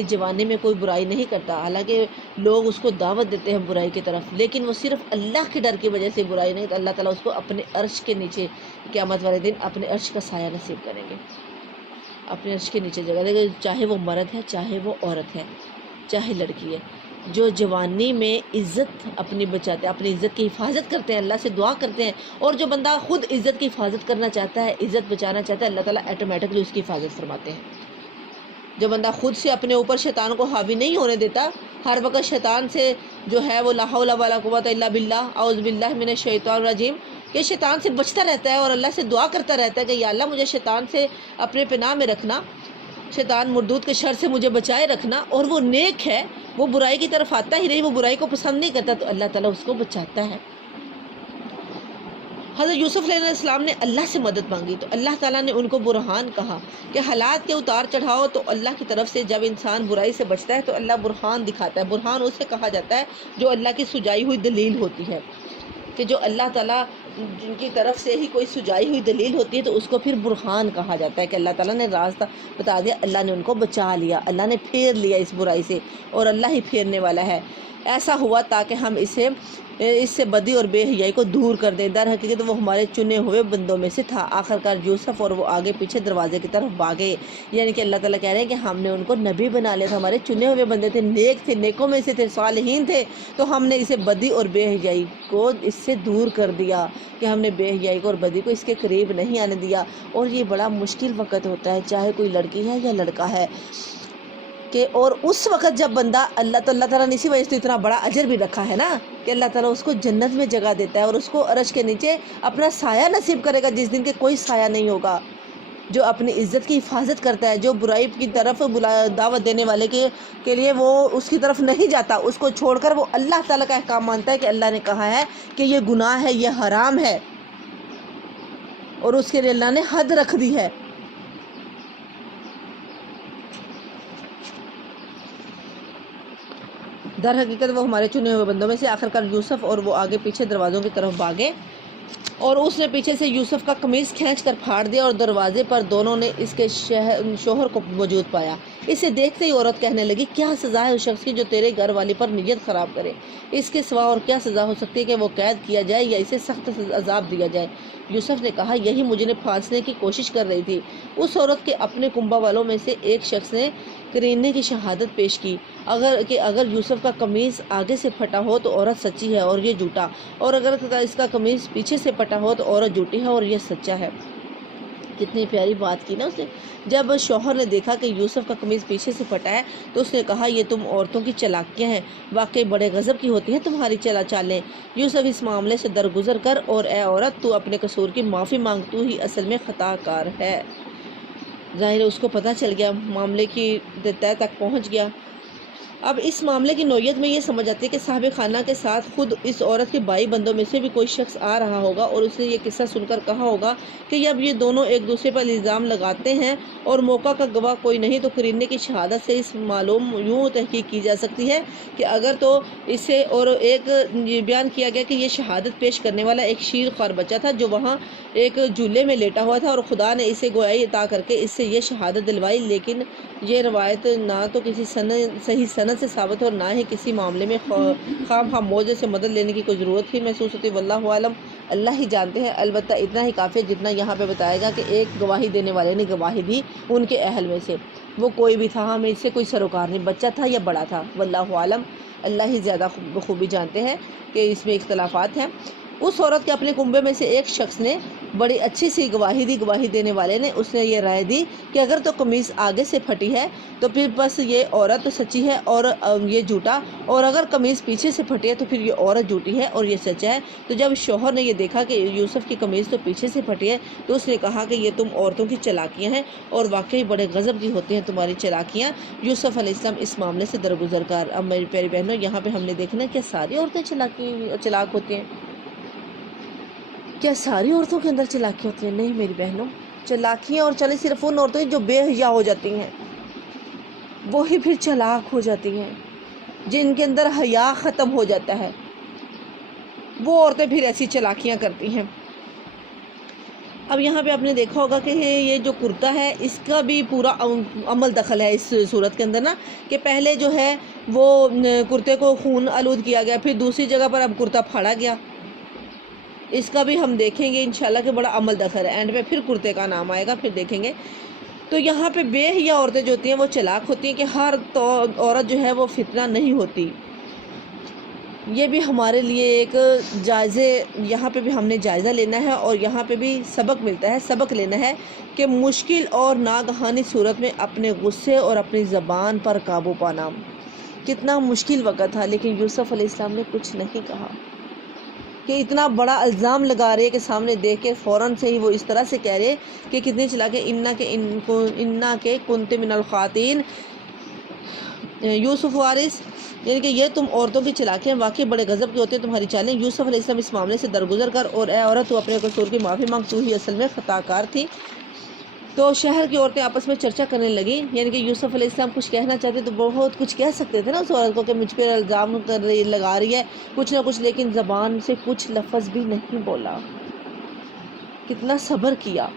جوانی میں کوئی برائی نہیں کرتا، حالانکہ لوگ اس کو دعوت دیتے ہیں برائی کی طرف، لیکن وہ صرف اللہ کے ڈر کی وجہ سے برائی نہیں، تو اللہ تعالیٰ اس کو اپنے عرش کے نیچے قیامت والے دن اپنے عرش کا سایہ نصیب کریں گے، اپنے عرش کے نیچے جگہ دے گا، چاہے وہ مرد ہے، چاہے وہ عورت ہے، چاہے لڑکی ہے۔ جو جوانی میں عزت اپنی بچاتے ہیں، اپنی عزت کی حفاظت کرتے ہیں، اللہ سے دعا کرتے ہیں، اور جو بندہ خود عزت کی حفاظت کرنا چاہتا ہے، عزت بچانا چاہتا ہے، اللہ تعالیٰ آٹومیٹکلی اس کی حفاظت فرماتے ہیں۔ جو بندہ خود سے اپنے اوپر شیطان کو حاوی نہیں ہونے دیتا، ہر وقت شیطان سے جو ہے وہ لا حول ولا قوت الا باللہ، اعوذ باللہ من الشیطان الرجیم، کہ شیطان سے بچتا رہتا ہے اور اللہ سے دعا کرتا رہتا ہے کہ یا اللہ مجھے شیطان سے اپنے پناہ میں رکھنا، شیطان مردود کے شر سے مجھے بچائے رکھنا، اور وہ نیک ہے، وہ برائی کی طرف آتا ہی نہیں، وہ برائی کو پسند نہیں کرتا، تو اللہ تعالیٰ اس کو بچاتا ہے۔ حضرت یوسف علیہ السلام نے اللہ سے مدد مانگی تو اللہ تعالیٰ نے ان کو برہان کہا کہ حالات کے اتار چڑھاؤ تو اللہ کی طرف سے جب انسان برائی سے بچتا ہے تو اللہ برہان دکھاتا ہے۔ برہان اسے کہا جاتا ہے جو اللہ کی سجائی ہوئی دلیل ہوتی ہے، کہ جو اللہ تعالیٰ جن کی طرف سے ہی کوئی سجائی ہوئی دلیل ہوتی ہے تو اس کو پھر برہان کہا جاتا ہے، کہ اللہ تعالیٰ نے راستہ بتا دیا، اللہ نے ان کو بچا لیا، اللہ نے پھیر لیا اس برائی سے، اور اللہ ہی پھیرنے والا ہے۔ ایسا ہوا تاکہ ہم اس سے بدی اور بے حیائی کو دور کر دیں۔ در حقیقت وہ ہمارے چنے ہوئے بندوں میں سے تھا۔ آخرکار یوسف اور وہ آگے پیچھے دروازے کی طرف بھاگے، یعنی کہ اللہ تعالیٰ کہہ رہے ہیں کہ ہم نے ان کو نبی بنا لیا تھا، ہمارے چنے ہوئے بندے تھے، نیک تھے، نیکوں میں سے تھے، صالحین تھے، تو ہم نے اسے بدی اور بے حیائی کو اس سے دور کر دیا، کہ ہم نے بے حیائی کو اور بدی کو اس کے قریب نہیں آنے دیا۔ اور یہ بڑا مشکل وقت ہوتا ہے، چاہے کوئی لڑکی ہے یا لڑکا ہے، کہ اور اس وقت جب بندہ اللہ تعالیٰ نے اسی وجہ سے اتنا بڑا اجر بھی رکھا ہے نا، کہ اللہ تعالیٰ اس کو جنت میں جگہ دیتا ہے اور اس کو عرش کے نیچے اپنا سایہ نصیب کرے گا، جس دن کے کوئی سایہ نہیں ہوگا۔ جو اپنی عزت کی حفاظت کرتا ہے، جو برائی کی طرف دعوت دینے والے کے لیے وہ اس کی طرف نہیں جاتا، اس کو چھوڑ کر وہ اللہ تعالیٰ کا احکام مانتا ہے کہ اللہ نے کہا ہے کہ یہ گناہ ہے، یہ حرام ہے، اور اس کے لیے اللہ نے حد رکھ دی ہے۔ در حقیقت وہ ہمارے چنے ہوئے بندوں میں سے آخرکار یوسف اور وہ آگے پیچھے دروازوں کی طرف بھاگے، اور اس نے پیچھے سے یوسف کا قمیص کھینچ کر پھاڑ دیا، اور دروازے پر دونوں نے اس کے شوہر کو موجود پایا۔ اسے دیکھتے ہی عورت کہنے لگی، کیا سزا ہے اس شخص کی جو تیرے گھر والی پر نیت خراب کرے؟ اس کے سوا اور کیا سزا ہو سکتی ہے کہ وہ قید کیا جائے یا اسے سخت عذاب دیا جائے؟ یوسف نے کہا، یہی مجھے پھانسنے کی کوشش کر رہی تھی۔ اس عورت کے اپنے کنبہ والوں میں سے ایک شخص نے قرینے کی شہادت پیش کی، اگر یوسف کا قمیص آگے سے پھٹا ہو تو عورت سچی ہے اور یہ جھوٹا، اور اگر اس کا قمیص پیچھے سے پھٹا ہو تو عورت جھوٹی ہے اور یہ سچا ہے۔ کتنی پیاری بات کی نا اس نے۔ جب شوہر نے دیکھا کہ یوسف کا قمیص پیچھے سے پھٹا ہے تو اس نے کہا، یہ تم عورتوں کی چالاکیاں ہیں، واقعی بڑے غضب کی ہوتی ہیں تمہاری چالیں۔ یوسف، اس معاملے سے درگزر کر، اور اے عورت، تو اپنے قصور کی معافی مانگ، تو ہی اصل میں خطا کار ہے۔ ظاہر ہے اس کو پتہ چل گیا، معاملے کی تہہ تک پہنچ گیا۔ اب اس معاملے کی نوعیت میں یہ سمجھ آتی ہے کہ صاحب خانہ کے ساتھ خود اس عورت کے بائی بندوں میں سے بھی کوئی شخص آ رہا ہوگا، اور اس نے یہ قصہ سن کر کہا ہوگا کہ اب یہ دونوں ایک دوسرے پر الزام لگاتے ہیں اور موقع کا گواہ کوئی نہیں، تو قرینے کی شہادت سے اس معلوم یوں تحقیق کی جا سکتی ہے کہ اگر تو اسے، اور ایک بیان کیا گیا کہ یہ شہادت پیش کرنے والا ایک شیر خوار بچہ تھا جو وہاں ایک جھولے میں لیٹا ہوا تھا، اور خدا نے اسے گویائی عطا کر کے اس سے یہ شہادت دلوائی، لیکن یہ روایت نہ تو کسی صحیح سند سے ثابت ہو اور نہ ہی کسی معاملے میں خام موجے سے مدد لینے کی کوئی ضرورت ہی محسوس ہوتی۔ واللہ عالم، اللہ ہی جانتے ہیں۔ البتہ اتنا ہی کافی ہے جتنا یہاں پہ بتایا گا کہ ایک گواہی دینے والے نے گواہی دی ان کے اہل میں سے، وہ کوئی بھی تھا، ہمیں اس سے کوئی سروکار نہیں، بچہ تھا یا بڑا تھا، واللہ عالم، اللہ ہی زیادہ بخوبی جانتے ہیں کہ اس میں اختلافات ہیں۔ اس عورت کے اپنے کنبے میں سے ایک شخص نے بڑی اچھی سی گواہی دی، گواہی دینے والے نے، اس نے یہ رائے دی کہ اگر تو قمیص آگے سے پھٹی ہے تو پھر بس یہ عورت سچی ہے اور یہ جھوٹا، اور اگر قمیص پیچھے سے پھٹی ہے تو پھر یہ عورت جھوٹی ہے اور یہ سچا ہے۔ تو جب شوہر نے یہ دیکھا کہ یوسف کی قمیص تو پیچھے سے پھٹی ہے تو اس نے کہا کہ یہ تم عورتوں کی چالاکیاں ہیں اور واقعی بڑے غضب کی ہوتی ہیں تمہاری چالاکیاں۔ یوسف علیہ السلام اس معاملے سے درگزر کر۔ اب میری پیاری بہنوں، یہاں پہ ہم نے دیکھنا کہ ساری عورتیں چلاک ہوتی ہیں؟ کیا ساری عورتوں کے اندر چالاکی ہوتی ہے؟ نہیں میری بہنوں، چلاکیاں اور چالیں صرف ان عورتوں کی جو بے حیا ہو جاتی ہیں، وہی پھر چلاک ہو جاتی ہیں، جن کے اندر حیا ختم ہو جاتا ہے، وہ عورتیں پھر ایسی چلاکیاں کرتی ہیں۔ اب یہاں پہ آپ نے دیکھا ہوگا کہ یہ جو کرتا ہے اس کا بھی پورا عمل دخل ہے اس صورت کے اندر نا، کہ پہلے جو ہے وہ کرتے کو خون آلود کیا گیا، پھر دوسری جگہ پر اب کرتا پھاڑا گیا، اس کا بھی ہم دیکھیں گے انشاءاللہ کہ بڑا عمل دخل ہے، اینڈ پہ پھر کرتے کا نام آئے گا، پھر دیکھیں گے۔ تو یہاں پہ بے حیا عورتیں جو ہوتی ہیں وہ چلاک ہوتی ہیں کہ ہر عورت جو ہے وہ فتنہ نہیں ہوتی۔ یہ بھی ہمارے لیے ایک جائزے، یہاں پہ بھی ہم نے جائزہ لینا ہے اور یہاں پہ بھی سبق ملتا ہے، سبق لینا ہے کہ مشکل اور ناگہانی صورت میں اپنے غصے اور اپنی زبان پر قابو پانا۔ کتنا مشکل وقت تھا، لیکن یوسف علیہ السلام نے کچھ نہیں کہا، کہ اتنا بڑا الزام لگا رہے کہ سامنے دیکھ کے فوراً سے ہی وہ اس طرح سے کہہ رہے کہ کتنی چلا کے انا کے کنت من الخاطئین، یوسف وارث، یعنی کہ یہ تم عورتوں کی چلاکیاں واقعی بڑے غضب کی ہوتے ہیں تمہاری چالیں۔ یوسف علیہ السلام اس معاملے سے درگزر کر، اور اے عورت تو اپنے قصور کی معافی مانگ، تو ہی اصل میں خطا کار تھی۔ تو شہر کی عورتیں آپس میں چرچا کرنے لگیں، یعنی کہ یوسف علیہ السلام کچھ کہنا چاہتے تو بہت کچھ کہہ سکتے تھے نا اس عورت کو کہ مجھ پہ الزام لگا رہی ہے کچھ نہ کچھ، لیکن زبان سے کچھ لفظ بھی نہیں بولا۔ کتنا صبر کیا۔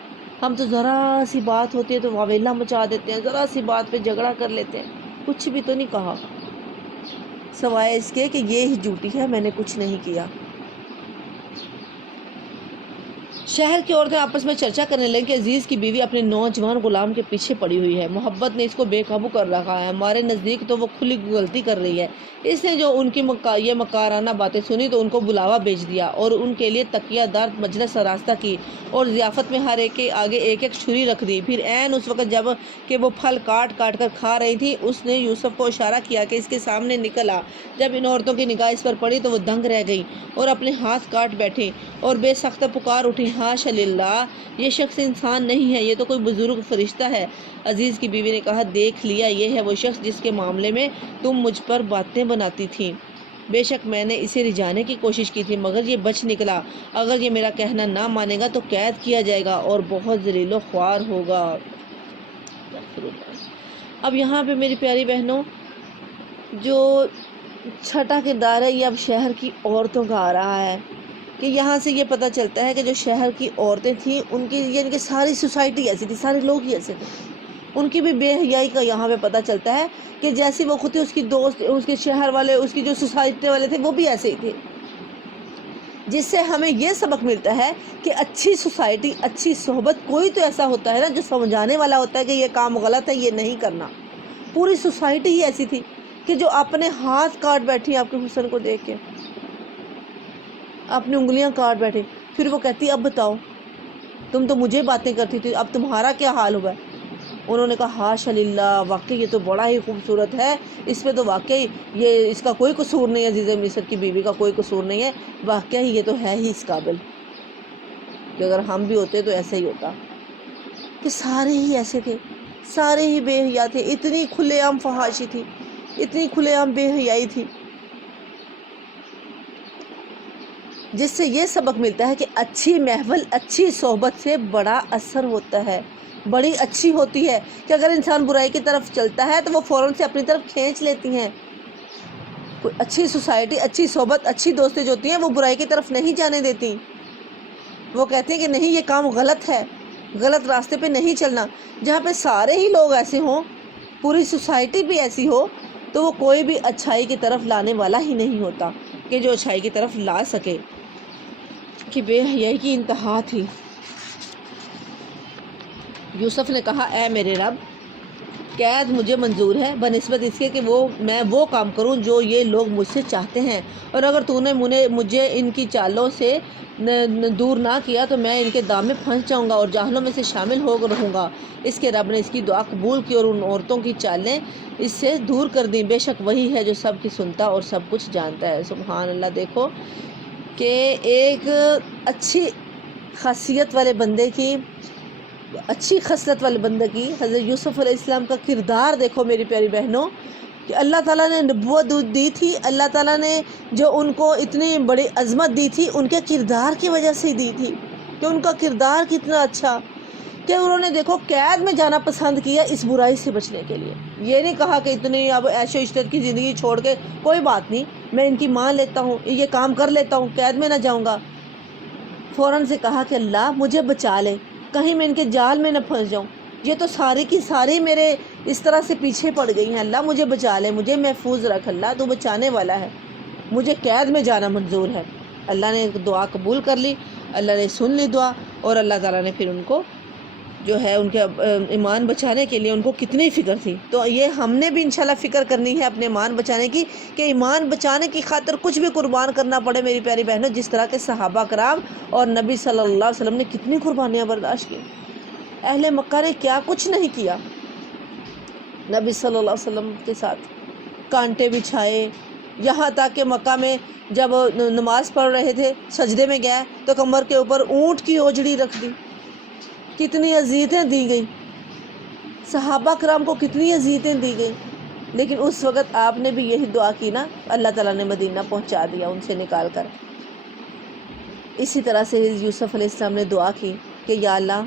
ہم تو ذرا سی بات ہوتی ہے تو واویلا مچا دیتے ہیں، ذرا سی بات پہ جھگڑا کر لیتے ہیں، کچھ بھی تو نہیں کہا سوائے اس کے کہ یہ ہی جھوٹی ہے، میں نے کچھ نہیں کیا۔ شہر کی عورتیں آپس میں چرچا کرنے لگیں کہ عزیز کی بیوی اپنے نوجوان غلام کے پیچھے پڑی ہوئی ہے، محبت نے اس کو بے قابو کر رکھا ہے، ہمارے نزدیک تو وہ کھلی غلطی کر رہی ہے۔ اس نے جو ان کی یہ مکارانہ باتیں سنی تو ان کو بلاوا بھیج دیا اور ان کے لیے تکیہ دار مجلس آراستہ کی اور ضیافت میں ہر ایک کے آگے ایک ایک چھری رکھ دی۔ پھر عین اس وقت جب کہ وہ پھل کاٹ کاٹ کر کھا رہی تھی، اس نے یوسف کو اشارہ کیا کہ اس کے سامنے نکل آ۔ جب ان عورتوں کی نگاہ اس پر پڑی تو وہ دنگ رہ گئی اور اپنے ہاتھ کاٹ بیٹھی اور بے سختہ پکار اٹھی، حاشا للہ، یہ شخص انسان نہیں ہے، یہ تو کوئی بزرگ فرشتہ ہے۔ عزیز کی بیوی نے کہا، دیکھ لیا، یہ ہے وہ شخص جس کے معاملے میں تم مجھ پر باتیں بناتی تھی۔ بے شک میں نے اسے رجانے کی کوشش کی تھی مگر یہ بچ نکلا، اگر یہ میرا کہنا نہ مانے گا تو قید کیا جائے گا اور بہت ذلیل و خوار ہوگا۔ اب یہاں پہ میری پیاری بہنوں، جو چھٹا کردار ہے یہ اب شہر کی عورتوں کا آ رہا ہے، کہ یہاں سے یہ پتہ چلتا ہے کہ جو شہر کی عورتیں تھیں ان کی، یعنی کہ ساری سوسائٹی ایسی تھی، سارے لوگ ہی ایسے تھے، ان کی بھی بے حیائی کا یہاں پہ پتہ چلتا ہے کہ جیسی وہ خود تھی، اس کی دوست، اس کے شہر والے، اس کی جو سوسائٹی والے تھے وہ بھی ایسے ہی تھے، جس سے ہمیں یہ سبق ملتا ہے کہ اچھی سوسائٹی، اچھی صحبت، کوئی تو ایسا ہوتا ہے نا جو سمجھانے والا ہوتا ہے کہ یہ کام غلط ہے، یہ نہیں کرنا۔ پوری سوسائٹی ہی ایسی تھی کہ جو اپنے ہاتھ کاٹ بیٹھی آپ کے حسن کو دیکھ کے، اپنی انگلیاں کاٹ بیٹھے، پھر وہ کہتی اب بتاؤ، تم تو مجھے باتیں کرتی تھی، اب تمہارا کیا حال ہوا ہے؟ انہوں نے کہا، حاشا للہ، واقعی یہ تو بڑا ہی خوبصورت ہے، اس پہ تو واقعی یہ اس کا کوئی قصور نہیں ہے، عزیز مصر کی بیوی کا کوئی قصور نہیں ہے، واقعی یہ تو ہے ہی اس قابل، کہ اگر ہم بھی ہوتے تو ایسا ہی ہوتا۔ کہ سارے ہی ایسے تھے، سارے ہی بے حیا تھے، اتنی کھلے عام فحاشی تھی، اتنی کھلے عام بے حیائی تھی، جس سے یہ سبق ملتا ہے کہ اچھی محفل، اچھی صحبت سے بڑا اثر ہوتا ہے، بڑی اچھی ہوتی ہے، کہ اگر انسان برائی کی طرف چلتا ہے تو وہ فوراً سے اپنی طرف کھینچ لیتی ہیں۔ کوئی اچھی سوسائٹی، اچھی صحبت، اچھی دوستیں جو ہوتی ہیں وہ برائی کی طرف نہیں جانے دیتی، وہ کہتے ہیں کہ نہیں یہ کام غلط ہے، غلط راستے پہ نہیں چلنا۔ جہاں پہ سارے ہی لوگ ایسے ہوں، پوری سوسائٹی بھی ایسی ہو، تو وہ کوئی بھی اچھائی کی طرف لانے والا ہی نہیں ہوتا کہ جو اچھائی کی طرف لا سکے۔ کہ بے حیائی کی انتہا تھی۔ یوسف نے کہا، اے میرے رب، قید مجھے منظور ہے بنسبت اس کے کہ میں وہ کام کروں جو یہ لوگ مجھ سے چاہتے ہیں، اور اگر تو نے مجھے ان کی چالوں سے دور نہ کیا تو میں ان کے دام میں پھنس جاؤں گا اور جاہلوں میں سے شامل ہو رہوں گا۔ اس کے رب نے اس کی دعا قبول کی اور ان عورتوں کی چالیں اس سے دور کر دیں، بے شک وہی ہے جو سب کی سنتا اور سب کچھ جانتا ہے۔ سبحان اللہ۔ دیکھو کہ ایک اچھی خاصیت والے بندے کی، اچھی خصلت والے بندے کی، حضرت یوسف علیہ السلام کا کردار دیکھو میری پیاری بہنوں، کہ اللہ تعالیٰ نے نبوت دی تھی، اللہ تعالیٰ نے جو ان کو اتنی بڑی عظمت دی تھی ان کے کردار کی وجہ سے دی تھی، کہ ان کا کردار کتنا اچھا، کہ انہوں نے دیکھو قید میں جانا پسند کیا اس برائی سے بچنے کے لیے. یہ نہیں کہا کہ اتنی اب عیش و عشرت کی زندگی چھوڑ کے کوئی بات نہیں، میں ان کی مان لیتا ہوں، یہ کام کر لیتا ہوں، قید میں نہ جاؤں گا. فوراً سے کہا کہ اللہ مجھے بچا لے، کہیں میں ان کے جال میں نہ پھنس جاؤں. یہ تو ساری کی ساری میرے اس طرح سے پیچھے پڑ گئی ہیں. اللہ مجھے بچا لے، مجھے محفوظ رکھ، اللہ تو بچانے والا ہے، مجھے قید میں جانا منظور ہے. اللہ نے دعا قبول کر لی، اللہ نے سن لی دعا، اور اللہ تعالیٰ نے پھر ان کو جو ہے ان کے ایمان بچانے کے لیے ان کو کتنی فکر تھی. تو یہ ہم نے بھی انشاءاللہ فکر کرنی ہے اپنے ایمان بچانے کی، کہ ایمان بچانے کی خاطر کچھ بھی قربان کرنا پڑے میری پیاری بہنوں، جس طرح کے صحابہ کرام اور نبی صلی اللہ علیہ وسلم نے کتنی قربانیاں برداشت کی. اہل مکہ نے کیا کچھ نہیں کیا نبی صلی اللہ علیہ وسلم کے ساتھ. کانٹے بچھائے، یہاں تک کہ مکہ میں جب نماز پڑھ رہے تھے سجدے میں گئے تو کمر کے اوپر اونٹ کی اوجڑی رکھ دی. کتنی اذیتیں دی گئیں صحابہ کرام کو، کتنی اذیتیں دی گئیں. لیکن اس وقت آپ نے بھی یہی دعا کی نا، اللہ تعالیٰ نے مدینہ پہنچا دیا ان سے نکال کر. اسی طرح سے یوسف علیہ السلام نے دعا کی کہ یا اللہ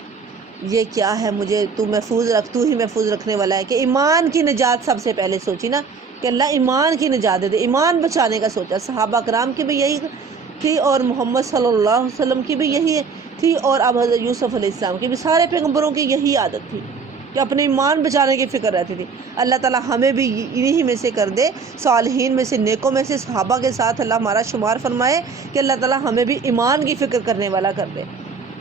یہ کیا ہے، مجھے تو محفوظ رکھ، تو ہی محفوظ رکھنے والا ہے. کہ ایمان کی نجات سب سے پہلے سوچی نا، کہ اللہ ایمان کی نجات دے دے، ایمان بچانے کا سوچا. صحابہ کرام کی بھی یہی تھی، اور محمد صلی اللہ علیہ وسلم کی بھی یہی تھی، اور اب حضرت یوسف علیہ السلام کی بھی، سارے پیغمبروں کی یہی عادت تھی کہ اپنے ایمان بچانے کی فکر رہتی تھی. اللہ تعالیٰ ہمیں بھی انہی میں سے کر دے، صالحین میں سے، نیکوں میں سے، صحابہ کے ساتھ اللہ ہمارا شمار فرمائے، کہ اللہ تعالیٰ ہمیں بھی ایمان کی فکر کرنے والا کر دے.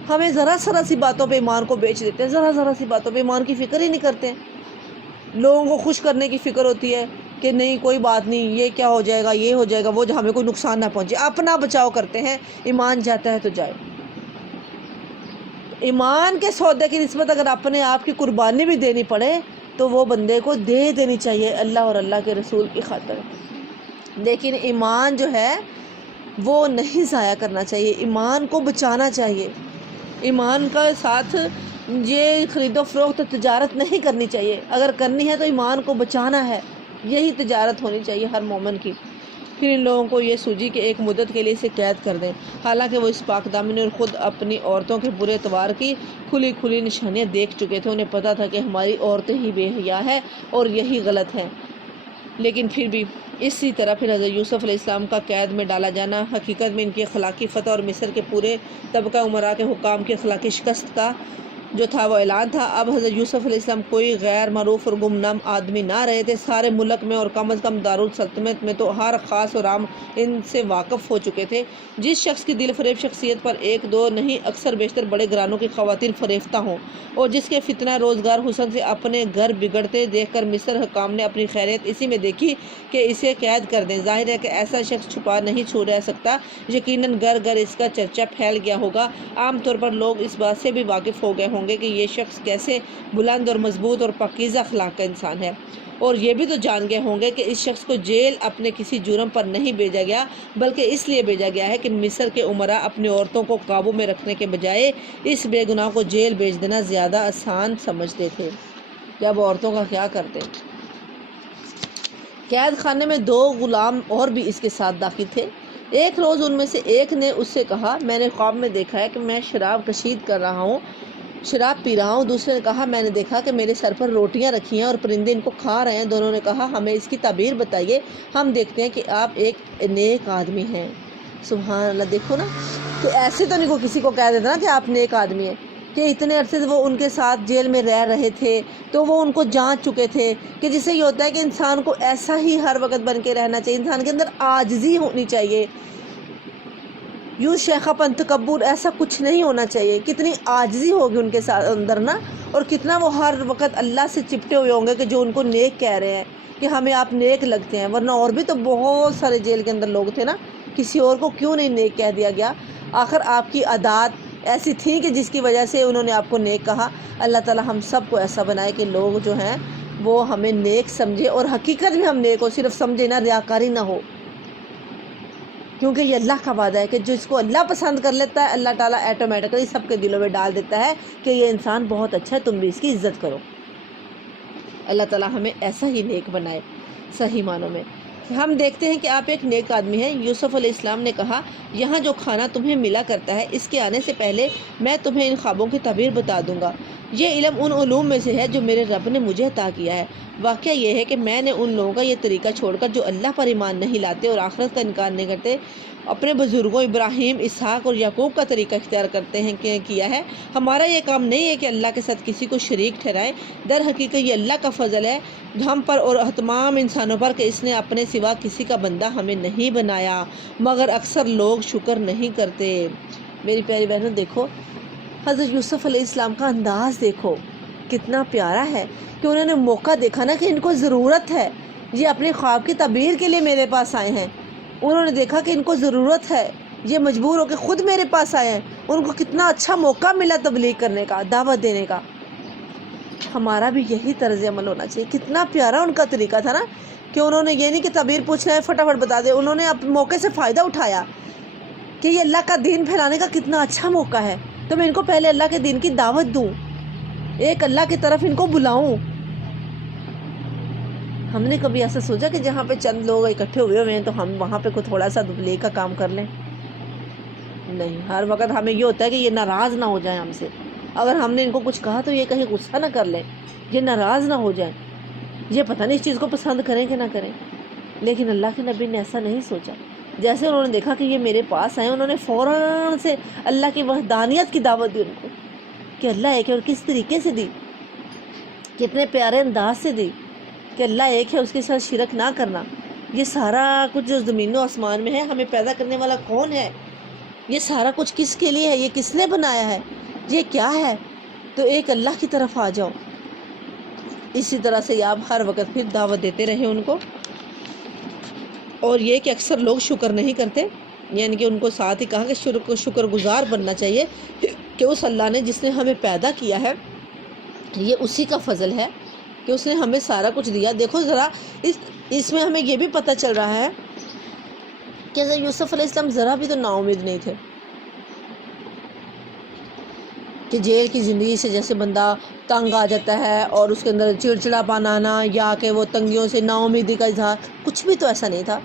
ہمیں ذرا سی باتوں پہ ایمان کو بیچ دیتے ہیں، ذرا سی باتوں پہ ایمان کی فکر ہی نہیں کرتے. لوگوں کو خوش کرنے کی فکر ہوتی ہے کہ نہیں کوئی بات نہیں، یہ کیا ہو جائے گا، یہ ہو جائے گا، وہ ہمیں کوئی نقصان نہ پہنچے. اپنا بچاؤ کرتے ہیں. ایمان جاتا ہے تو جائے. ایمان کے سودے کی نسبت اگر اپنے آپ کی قربانی بھی دینی پڑے تو وہ بندے کو دے دینی چاہیے اللہ اور اللہ کے رسول کی خاطر. لیکن ایمان جو ہے وہ نہیں ضائع کرنا چاہیے، ایمان کو بچانا چاہیے. ایمان کا ساتھ یہ خرید و فروخت تجارت نہیں کرنی چاہیے. اگر کرنی ہے تو ایمان کو بچانا ہے، یہی تجارت ہونی چاہیے ہر مومن کی. پھر ان لوگوں کو یہ سوجی کہ ایک مدت کے لیے اسے قید کر دیں، حالانکہ وہ اس پاک دامنی اور خود اپنی عورتوں کے برے اتوار کی کھلی نشانیاں دیکھ چکے تھے. انہیں پتہ تھا کہ ہماری عورتیں ہی بے حیا ہیں اور یہی غلط ہے. لیکن پھر بھی اسی طرح پھر حضرت یوسف علیہ السلام کا قید میں ڈالا جانا حقیقت میں ان کی اخلاقی فتح اور مصر کے پورے طبقہ عمرا کے حکام کی اخلاقی شکست کا جو تھا وہ اعلان تھا. اب حضرت یوسف علیہ السلام کوئی غیر معروف اور گمنام آدمی نہ رہے تھے. سارے ملک میں اور کم از کم دارالسلطنت میں تو ہر خاص اور عام ان سے واقف ہو چکے تھے. جس شخص کی دل فریب شخصیت پر ایک دو نہیں اکثر بیشتر بڑے گھرانوں کی خواتین فریفتہ ہوں، اور جس کے فتنہ روزگار حسن سے اپنے گھر بگڑتے دیکھ کر مصر حکام نے اپنی خیریت اسی میں دیکھی کہ اسے قید کر دیں. ظاہر ہے کہ ایسا شخص چھپا نہیں چھوڑ رہ سکتا. یقیناً گھر گھر اس کا چرچا پھیل گیا ہوگا. عام طور پر لوگ اس بات سے بھی واقف ہو گئے ہوں گے کہ یہ شخص کیسے بلند اور مضبوط اور پاکیزہ اخلاق کا انسان ہے، اور یہ بھی تو جان گئے ہوں گے کہ اس شخص کو جیل اپنے کسی جرم پر نہیں بھیجا گیا، بلکہ اس لیے بھیجا گیا ہے کہ مصر کے امراء اپنی عورتوں کو قابو میں رکھنے کے بجائے اس بے گناہ کو جیل بھیج دینا زیادہ آسان سمجھتے تھے. کیا وہ عورتوں کا کیا کرتے؟ قید خانے میں 2 غلام اور بھی اس کے ساتھ داخل تھے. ایک روز ان میں سے ایک نے اس سے کہا میں نے خواب میں دیکھا ہے کہ میں شراب کشید کر رہا ہوں، شراب پی رہا ہوں. دوسرے نے کہا میں نے دیکھا کہ میرے سر پر روٹیاں رکھی ہیں اور پرندے ان کو کھا رہے ہیں. دونوں نے کہا ہمیں اس کی تعبیر بتائیے، ہم دیکھتے ہیں کہ آپ ایک نیک آدمی ہیں. سبحان اللہ. دیکھو نا کہ ایسے تو نہیں کو کسی کو کہہ دیتا نا کہ آپ نیک آدمی ہیں، کہ اتنے عرصے سے وہ ان کے ساتھ جیل میں رہ رہے تھے تو وہ ان کو جان چکے تھے. کہ جس سے یہ ہوتا ہے کہ انسان کو ایسا ہی ہر وقت بن کے رہنا چاہیے، انسان کے اندر عاجزی ہونی چاہیے. یوں شیخہ پن تکبر ایسا کچھ نہیں ہونا چاہیے. کتنی عاجزی ہوگی ان کے ساتھ اندر نا، اور کتنا وہ ہر وقت اللہ سے چپٹے ہوئے ہوں گے کہ جو ان کو نیک کہہ رہے ہیں کہ ہمیں آپ نیک لگتے ہیں. ورنہ اور بھی تو بہت سارے جیل کے اندر لوگ تھے نا، کسی اور کو کیوں نہیں نیک کہہ دیا گیا؟ آخر آپ کی عادات ایسی تھیں کہ جس کی وجہ سے انہوں نے آپ کو نیک کہا. اللہ تعالی ہم سب کو ایسا بنائے کہ لوگ جو ہیں وہ ہمیں نیک سمجھے، اور حقیقت میں ہم نیک ہو، صرف سمجھے نہ، ریاکاری نہ ہو. کیونکہ یہ اللہ کا وعدہ ہے کہ جس کو اللہ پسند کر لیتا ہے اللہ تعالیٰ ایٹومیٹکلی سب کے دلوں میں ڈال دیتا ہے کہ یہ انسان بہت اچھا ہے، تم بھی اس کی عزت کرو. اللہ تعالیٰ ہمیں ایسا ہی نیک بنائے صحیح معنوں میں. ہم دیکھتے ہیں کہ آپ ایک نیک آدمی ہیں. یوسف علیہ السلام نے کہا یہاں جو کھانا تمہیں ملا کرتا ہے اس کے آنے سے پہلے میں تمہیں ان خوابوں کی تعبیر بتا دوں گا. یہ علم ان علوم میں سے ہے جو میرے رب نے مجھے عطا کیا ہے۔ واقعہ یہ ہے کہ میں نے ان لوگوں کا یہ طریقہ چھوڑ کر جو اللہ پر ایمان نہیں لاتے اور آخرت کا انکار نہیں کرتے، اپنے بزرگوں ابراہیم، اسحاق اور یعقوب کا طریقہ اختیار کرتے ہیں کیا ہے۔ ہمارا یہ کام نہیں ہے کہ اللہ کے ساتھ کسی کو شریک ٹھہرائیں، در حقیقت یہ اللہ کا فضل ہے ہم پر اور تمام انسانوں پر کہ اس نے اپنے سوا کسی کا بندہ ہمیں نہیں بنایا، مگر اکثر لوگ شکر نہیں کرتے۔ میری پیاری بہنوں، دیکھو حضرت یوسف علیہ السلام کا انداز دیکھو کتنا پیارا ہے کہ انہوں نے موقع دیکھا نا کہ ان کو ضرورت ہے، یہ اپنے خواب کی تعبیر کے لیے میرے پاس آئے ہیں، انہوں نے دیکھا کہ ان کو ضرورت ہے، یہ مجبور ہو کے خود میرے پاس آئے ہیں، ان کو کتنا اچھا موقع ملا تبلیغ کرنے کا، دعوت دینے کا۔ ہمارا بھی یہی طرز عمل ہونا چاہیے۔ کتنا پیارا ان کا طریقہ تھا نا کہ انہوں نے یہ نہیں کہ تعبیر پوچھنا ہے فٹافٹ بتا دے، انہوں نے اپنے موقع سے فائدہ اٹھایا کہ یہ اللہ کا دین پھیلانے کا کتنا اچھا موقع ہے، تو میں ان کو پہلے اللہ کے دین کی دعوت دوں، ایک اللہ کی طرف ان کو بلاؤں۔ ہم نے کبھی ایسا سوچا کہ جہاں پہ چند لوگ اکٹھے ہوئے ہوئے ہیں تو ہم وہاں پہ کوئی تھوڑا سا تبلیغ کا کام کر لیں؟ نہیں، ہر وقت ہمیں یہ ہوتا ہے کہ یہ ناراض نہ ہو جائیں ہم سے، اگر ہم نے ان کو کچھ کہا تو یہ کہیں غصہ نہ کر لیں، یہ ناراض نہ ہو جائیں، یہ پتہ نہیں اس چیز کو پسند کریں کہ نہ کریں۔ لیکن اللہ کے نبی نے ایسا نہیں سوچا، جیسے انہوں نے دیکھا کہ یہ میرے پاس آئے، انہوں نے فوراً سے اللہ کی وحدانیت کی دعوت دی ان کو کہ اللہ ایک ہے، اور کس طریقے سے دی، کتنے پیارے انداز سے دی کہ اللہ ایک ہے، اس کے ساتھ شرک نہ کرنا۔ یہ سارا کچھ جو زمین و آسمان میں ہے، ہمیں پیدا کرنے والا کون ہے، یہ سارا کچھ کس کے لیے ہے، یہ کس نے بنایا ہے، یہ کیا ہے، تو ایک اللہ کی طرف آ جاؤ۔ اسی طرح سے آپ ہر وقت پھر دعوت دیتے رہیں ان کو۔ اور یہ کہ اکثر لوگ شکر نہیں کرتے، یعنی کہ ان کو ساتھ ہی کہا کہ شکر گزار بننا چاہیے کہ اس اللہ نے جس نے ہمیں پیدا کیا ہے، یہ اسی کا فضل ہے کہ اس نے ہمیں سارا کچھ دیا۔ دیکھو ذرا اس میں ہمیں یہ بھی پتہ چل رہا ہے کہ حضرت یوسف علیہ السلام ذرا بھی تو نا امید نہیں تھے کہ جیل کی زندگی سے جیسے بندہ تنگ آ جاتا ہے اور اس کے اندر چڑچڑا پن آنا، یا کہ وہ تنگیوں سے نا امیدی کا اظہار، کچھ بھی تو ایسا نہیں تھا۔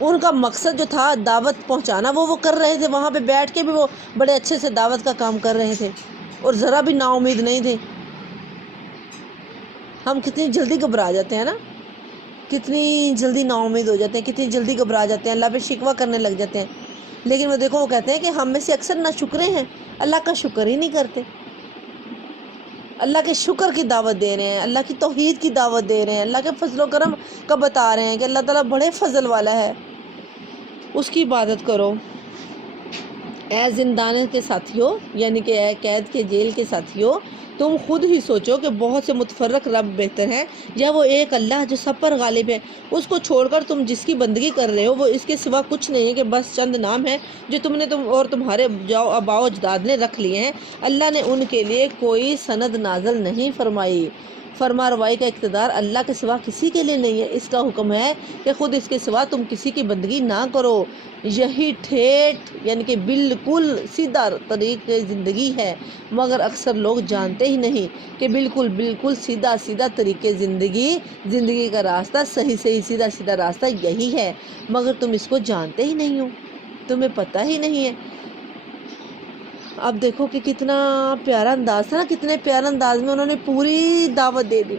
ان کا مقصد جو تھا دعوت پہنچانا، وہ کر رہے تھے، وہاں پہ بیٹھ کے بھی وہ بڑے اچھے سے دعوت کا کام کر رہے تھے اور ذرا بھی نا امید نہیں تھے۔ ہم کتنی جلدی گھبرا جاتے ہیں نا، کتنی جلدی نا امید ہو جاتے ہیں، کتنی جلدی گھبرا جاتے ہیں، اللہ پہ شکوہ کرنے لگ جاتے ہیں۔ لیکن وہ دیکھو، وہ کہتے ہیں کہ ہم میں سے اکثر نہ شکرے ہیں، اللہ کا شکر ہی نہیں کرتے، اللہ کے شکر کی دعوت دے رہے ہیں، اللہ کی توحید کی دعوت دے رہے ہیں، اللہ کے فضل و کرم کا بتا رہے ہیں کہ اللہ تعالیٰ بڑے فضل والا ہے، اس کی عبادت کرو۔ اے زندان کے ساتھیوں، یعنی کہ اے قید کے جیل کے ساتھیوں، تم خود ہی سوچو کہ بہت سے متفرق رب بہتر ہیں یا وہ ایک اللہ جو سب پر غالب ہے؟ اس کو چھوڑ کر تم جس کی بندگی کر رہے ہو وہ اس کے سوا کچھ نہیں ہے کہ بس چند نام ہیں جو تم نے اور تمہارے آباء و اجداد نے رکھ لیے ہیں۔ اللہ نے ان کے لیے کوئی سند نازل نہیں فرمائی۔ فرما روائی کا اقتدار اللہ کے سوا کسی کے لیے نہیں ہے۔ اس کا حکم ہے کہ خود اس کے سوا تم کسی کی بندگی نہ کرو۔ یہی ٹھیٹ یعنی کہ بالکل سیدھا طریق زندگی ہے، مگر اکثر لوگ جانتے ہی نہیں کہ بالکل سیدھا طریقے زندگی کا راستہ، صحیح سیدھا راستہ یہی ہے، مگر تم اس کو جانتے ہی نہیں ہو، تمہیں پتہ ہی نہیں ہے۔ اب دیکھو کہ کتنا پیارا انداز تھا نا، کتنے پیارے انداز میں انہوں نے پوری دعوت دے دی۔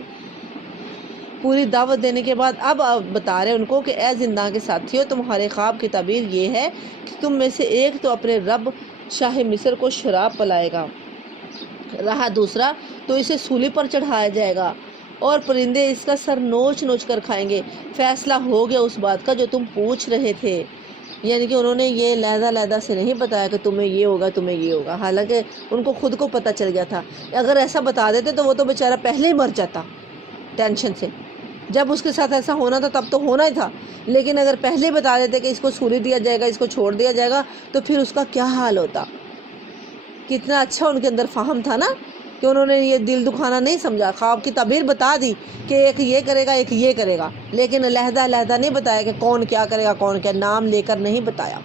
پوری دعوت دینے کے بعد اب بتا رہے ان کو کہ اے زندان کے ساتھیوں، تمہارے خواب کی تعبیر یہ ہے کہ تم میں سے ایک تو اپنے رب شاہ مصر کو شراب پلائے گا، رہا دوسرا تو اسے سولی پر چڑھایا جائے گا اور پرندے اس کا سر نوچ کر کھائیں گے۔ فیصلہ ہو گیا اس بات کا جو تم پوچھ رہے تھے۔ یعنی کہ انہوں نے یہ لہدہ سے نہیں بتایا کہ تمہیں یہ ہوگا، حالانکہ ان کو خود کو پتہ چل گیا تھا۔ اگر ایسا بتا دیتے تو وہ تو بیچارہ پہلے ہی مر جاتا ٹینشن سے، جب اس کے ساتھ ایسا ہونا تھا تب تو ہونا ہی تھا، لیکن اگر پہلے ہی بتا دیتے کہ اس کو سولی دیا جائے گا، اس کو چھوڑ دیا جائے گا، تو پھر اس کا کیا حال ہوتا۔ کتنا اچھا ان کے اندر فہم تھا نا کہ انہوں نے یہ دل دکھانا نہیں سمجھا، خواب کی تعبیر بتا دی کہ ایک یہ کرے گا ایک یہ کرے گا، لیکن علیحدہ نہیں بتایا کہ کون کیا کرے گا، کون کیا، نام لے کر نہیں بتایا۔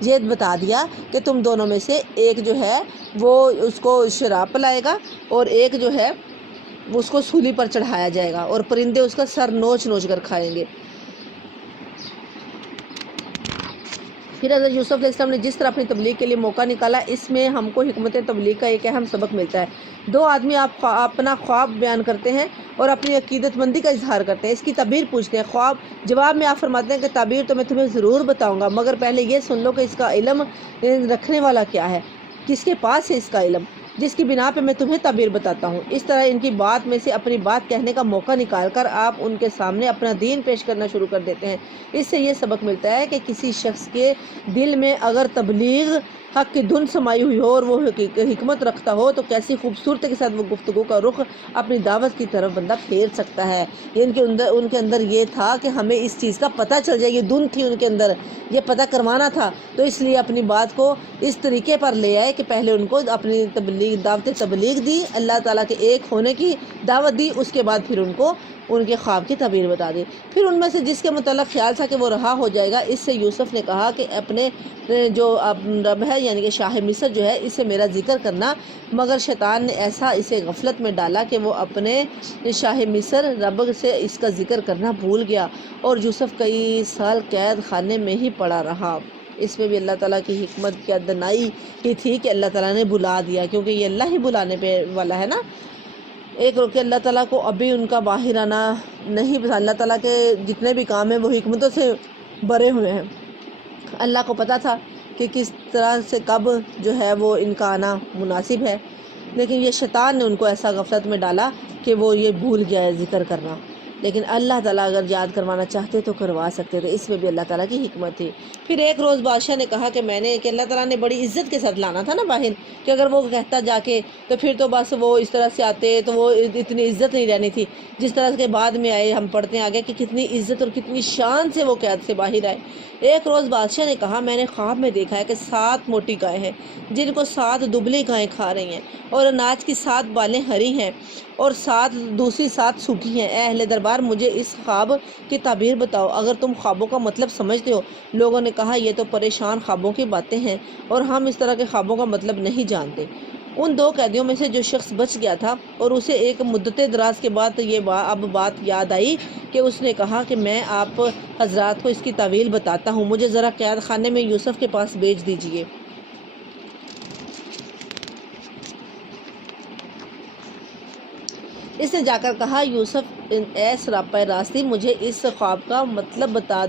یہ بتا دیا کہ تم دونوں میں سے ایک جو ہے وہ اس کو شراب پلائے گا اور ایک جو ہے اس کو سولی پر چڑھایا جائے گا اور پرندے اس کا سر نوچ کر کھائیں گے۔ پھر حضرت یوسف علیہ السلام نے جس طرح اپنی تبلیغ کے لیے موقع نکالا، اس میں ہم کو حکمت تبلیغ کا ایک اہم سبق ملتا ہے۔ دو آدمی اپنا خواب بیان کرتے ہیں اور اپنی عقیدت مندی کا اظہار کرتے ہیں، اس کی تعبیر پوچھتے ہیں۔ خواب جواب میں آپ فرماتے ہیں کہ تعبیر تو میں تمہیں ضرور بتاؤں گا، مگر پہلے یہ سن لو کہ اس کا علم رکھنے والا کیا ہے، کس کے پاس ہے اس کا علم، جس کی بنا پہ میں تمہیں تعبیر بتاتا ہوں۔ اس طرح ان کی بات میں سے اپنی بات کہنے کا موقع نکال کر آپ ان کے سامنے اپنا دین پیش کرنا شروع کر دیتے ہیں۔ اس سے یہ سبق ملتا ہے کہ کسی شخص کے دل میں اگر تبلیغ حق کی دھن سمائی ہوئی ہو اور وہ حکمت رکھتا ہو تو کیسی خوبصورتی کے ساتھ وہ گفتگو کا رخ اپنی دعوت کی طرف بندہ پھیر سکتا ہے۔ ان کے اندر یہ تھا کہ ہمیں اس چیز کا پتہ چل جائے، یہ دھن تھی ان کے اندر، یہ پتہ کروانا تھا، تو اس لیے اپنی بات کو اس طریقے پر لے آئے کہ پہلے ان کو اپنی دعوت تبلیغ دی، اللہ تعالیٰ کے ایک ہونے کی دعوت دی، اس کے بعد پھر ان کو ان کے خواب کی تعبیر بتا دی۔ پھر ان میں سے جس کے متعلق خیال تھا کہ وہ رہا ہو جائے گا، اس سے یوسف نے کہا کہ اپنے جو رب ہے یعنی کہ شاہ مصر جو ہے، اسے میرا ذکر کرنا، مگر شیطان نے ایسا اسے غفلت میں ڈالا کہ وہ اپنے شاہ مصر رب سے اس کا ذکر کرنا بھول گیا اور یوسف کئی سال قید خانے میں ہی پڑا رہا۔ اس میں بھی اللہ تعالیٰ کی حکمت کی ادنائی ہی تھی کہ اللہ تعالیٰ نے بلا دیا، کیونکہ یہ اللہ ہی بلانے پہ والا ہے نا۔ ایک کہ اللہ تعالیٰ کو ابھی ان کا باہر آنا نہیں پسند، اللہ تعالیٰ کے جتنے بھی کام ہیں وہ حکمتوں سے بھرے ہوئے ہیں۔ اللہ کو پتہ تھا کہ کس طرح سے کب جو ہے وہ ان کا آنا مناسب ہے، لیکن یہ شیطان نے ان کو ایسا غفلت میں ڈالا کہ وہ یہ بھول گیا ہے ذکر کرنا۔ لیکن اللہ تعالیٰ اگر یاد کروانا چاہتے تو کروا سکتے تھے، اس میں بھی اللہ تعالیٰ کی حکمت تھی۔ پھر ایک روز بادشاہ نے کہا کہ اللہ تعالیٰ نے بڑی عزت کے ساتھ لانا تھا نا باہر، کہ اگر وہ کہتا جا کے تو پھر تو بس وہ اس طرح سے آتے تو وہ اتنی عزت نہیں رہنی تھی، جس طرح کے بعد میں آئے ہم پڑھتے ہیں آگے کہ کتنی عزت اور کتنی شان سے وہ قید سے باہر آئے۔ ایک روز بادشاہ نے کہا میں نے خواب میں دیکھا ہے کہ 7 موٹی گائیں ہیں جن کو 7 دبلی گائیں کھا رہی ہیں، اور اناج کی 7 بالیں ہری ہیں اور دوسری 7 سوکھی ہیں۔ اے اہل دربار، مجھے اس خواب کی تعبیر بتاؤ، اگر تم خوابوں کا مطلب سمجھتے ہو۔ لوگوں نے کہا یہ تو پریشان خوابوں کی باتیں ہیں اور ہم اس طرح کے خوابوں کا مطلب نہیں جانتے۔ ان 2 قیدیوں میں سے جو شخص بچ گیا تھا اور اسے ایک مدت دراز کے بعد اب بات یاد آئی کہ اس نے کہا کہ میں آپ حضرات کو اس کی تعویل بتاتا ہوں، مجھے ذرا قید خانے میں یوسف کے پاس بھیج دیجئے۔ اس نے جا کر کہا یوسف اے سراپا راستی، مجھے اس خواب کا مطلب بتا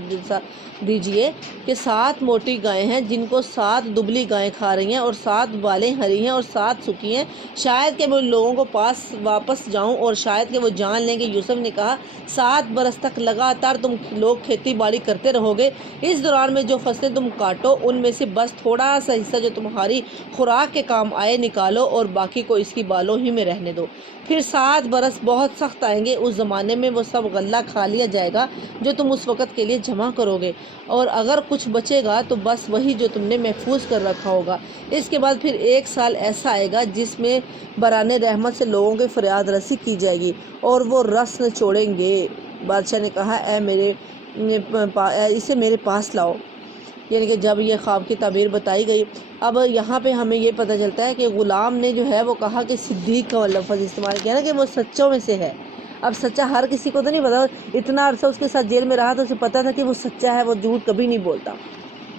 دیجئے کہ 7 موٹی گائیں ہیں جن کو 7 دبلی گائیں کھا رہی ہیں اور 7 بالیں ہری ہیں اور 7 سوکھی ہیں، شاید کہ میں ان لوگوں کو پاس واپس جاؤں اور شاید کہ وہ جان لیں کہ یوسف نے کہا 7 برس تک لگاتار تم لوگ کھیتی باڑی کرتے رہو گے، اس دوران میں جو فصلیں تم کاٹو ان میں سے بس تھوڑا سا حصہ جو تمہاری خوراک کے کام آئے نکالو اور باقی کو اس کی بالوں ہی میں رہنے دو۔ پھر 7 برس بہت سخت آئیں گے، اس زمانے میں وہ سب غلہ کھا لیا جائے گا جو تم اس وقت کے لیے جمع کرو گے، اور اگر کچھ بچے گا تو بس وہی جو تم نے محفوظ کر رکھا ہوگا۔ اس کے بعد پھر 1 سال ایسا آئے گا جس میں بران رحمت سے لوگوں کی فریاد رسی کی جائے گی اور وہ رس نہ چھوڑیں گے۔ بادشاہ نے کہا اسے میرے پاس لاؤ، یعنی کہ جب یہ خواب کی تعبیر بتائی گئی۔ اب یہاں پہ ہمیں یہ پتہ چلتا ہے کہ غلام نے جو ہے وہ کہا کہ صدیق کا لفظ استعمال کیا نا، کہ وہ سچوں میں سے ہے۔ اب سچا ہر کسی کو تو نہیں پتا، اتنا عرصہ اس کے ساتھ جیل میں رہا تو اسے پتہ تھا کہ وہ سچا ہے، وہ جھوٹ کبھی نہیں بولتا،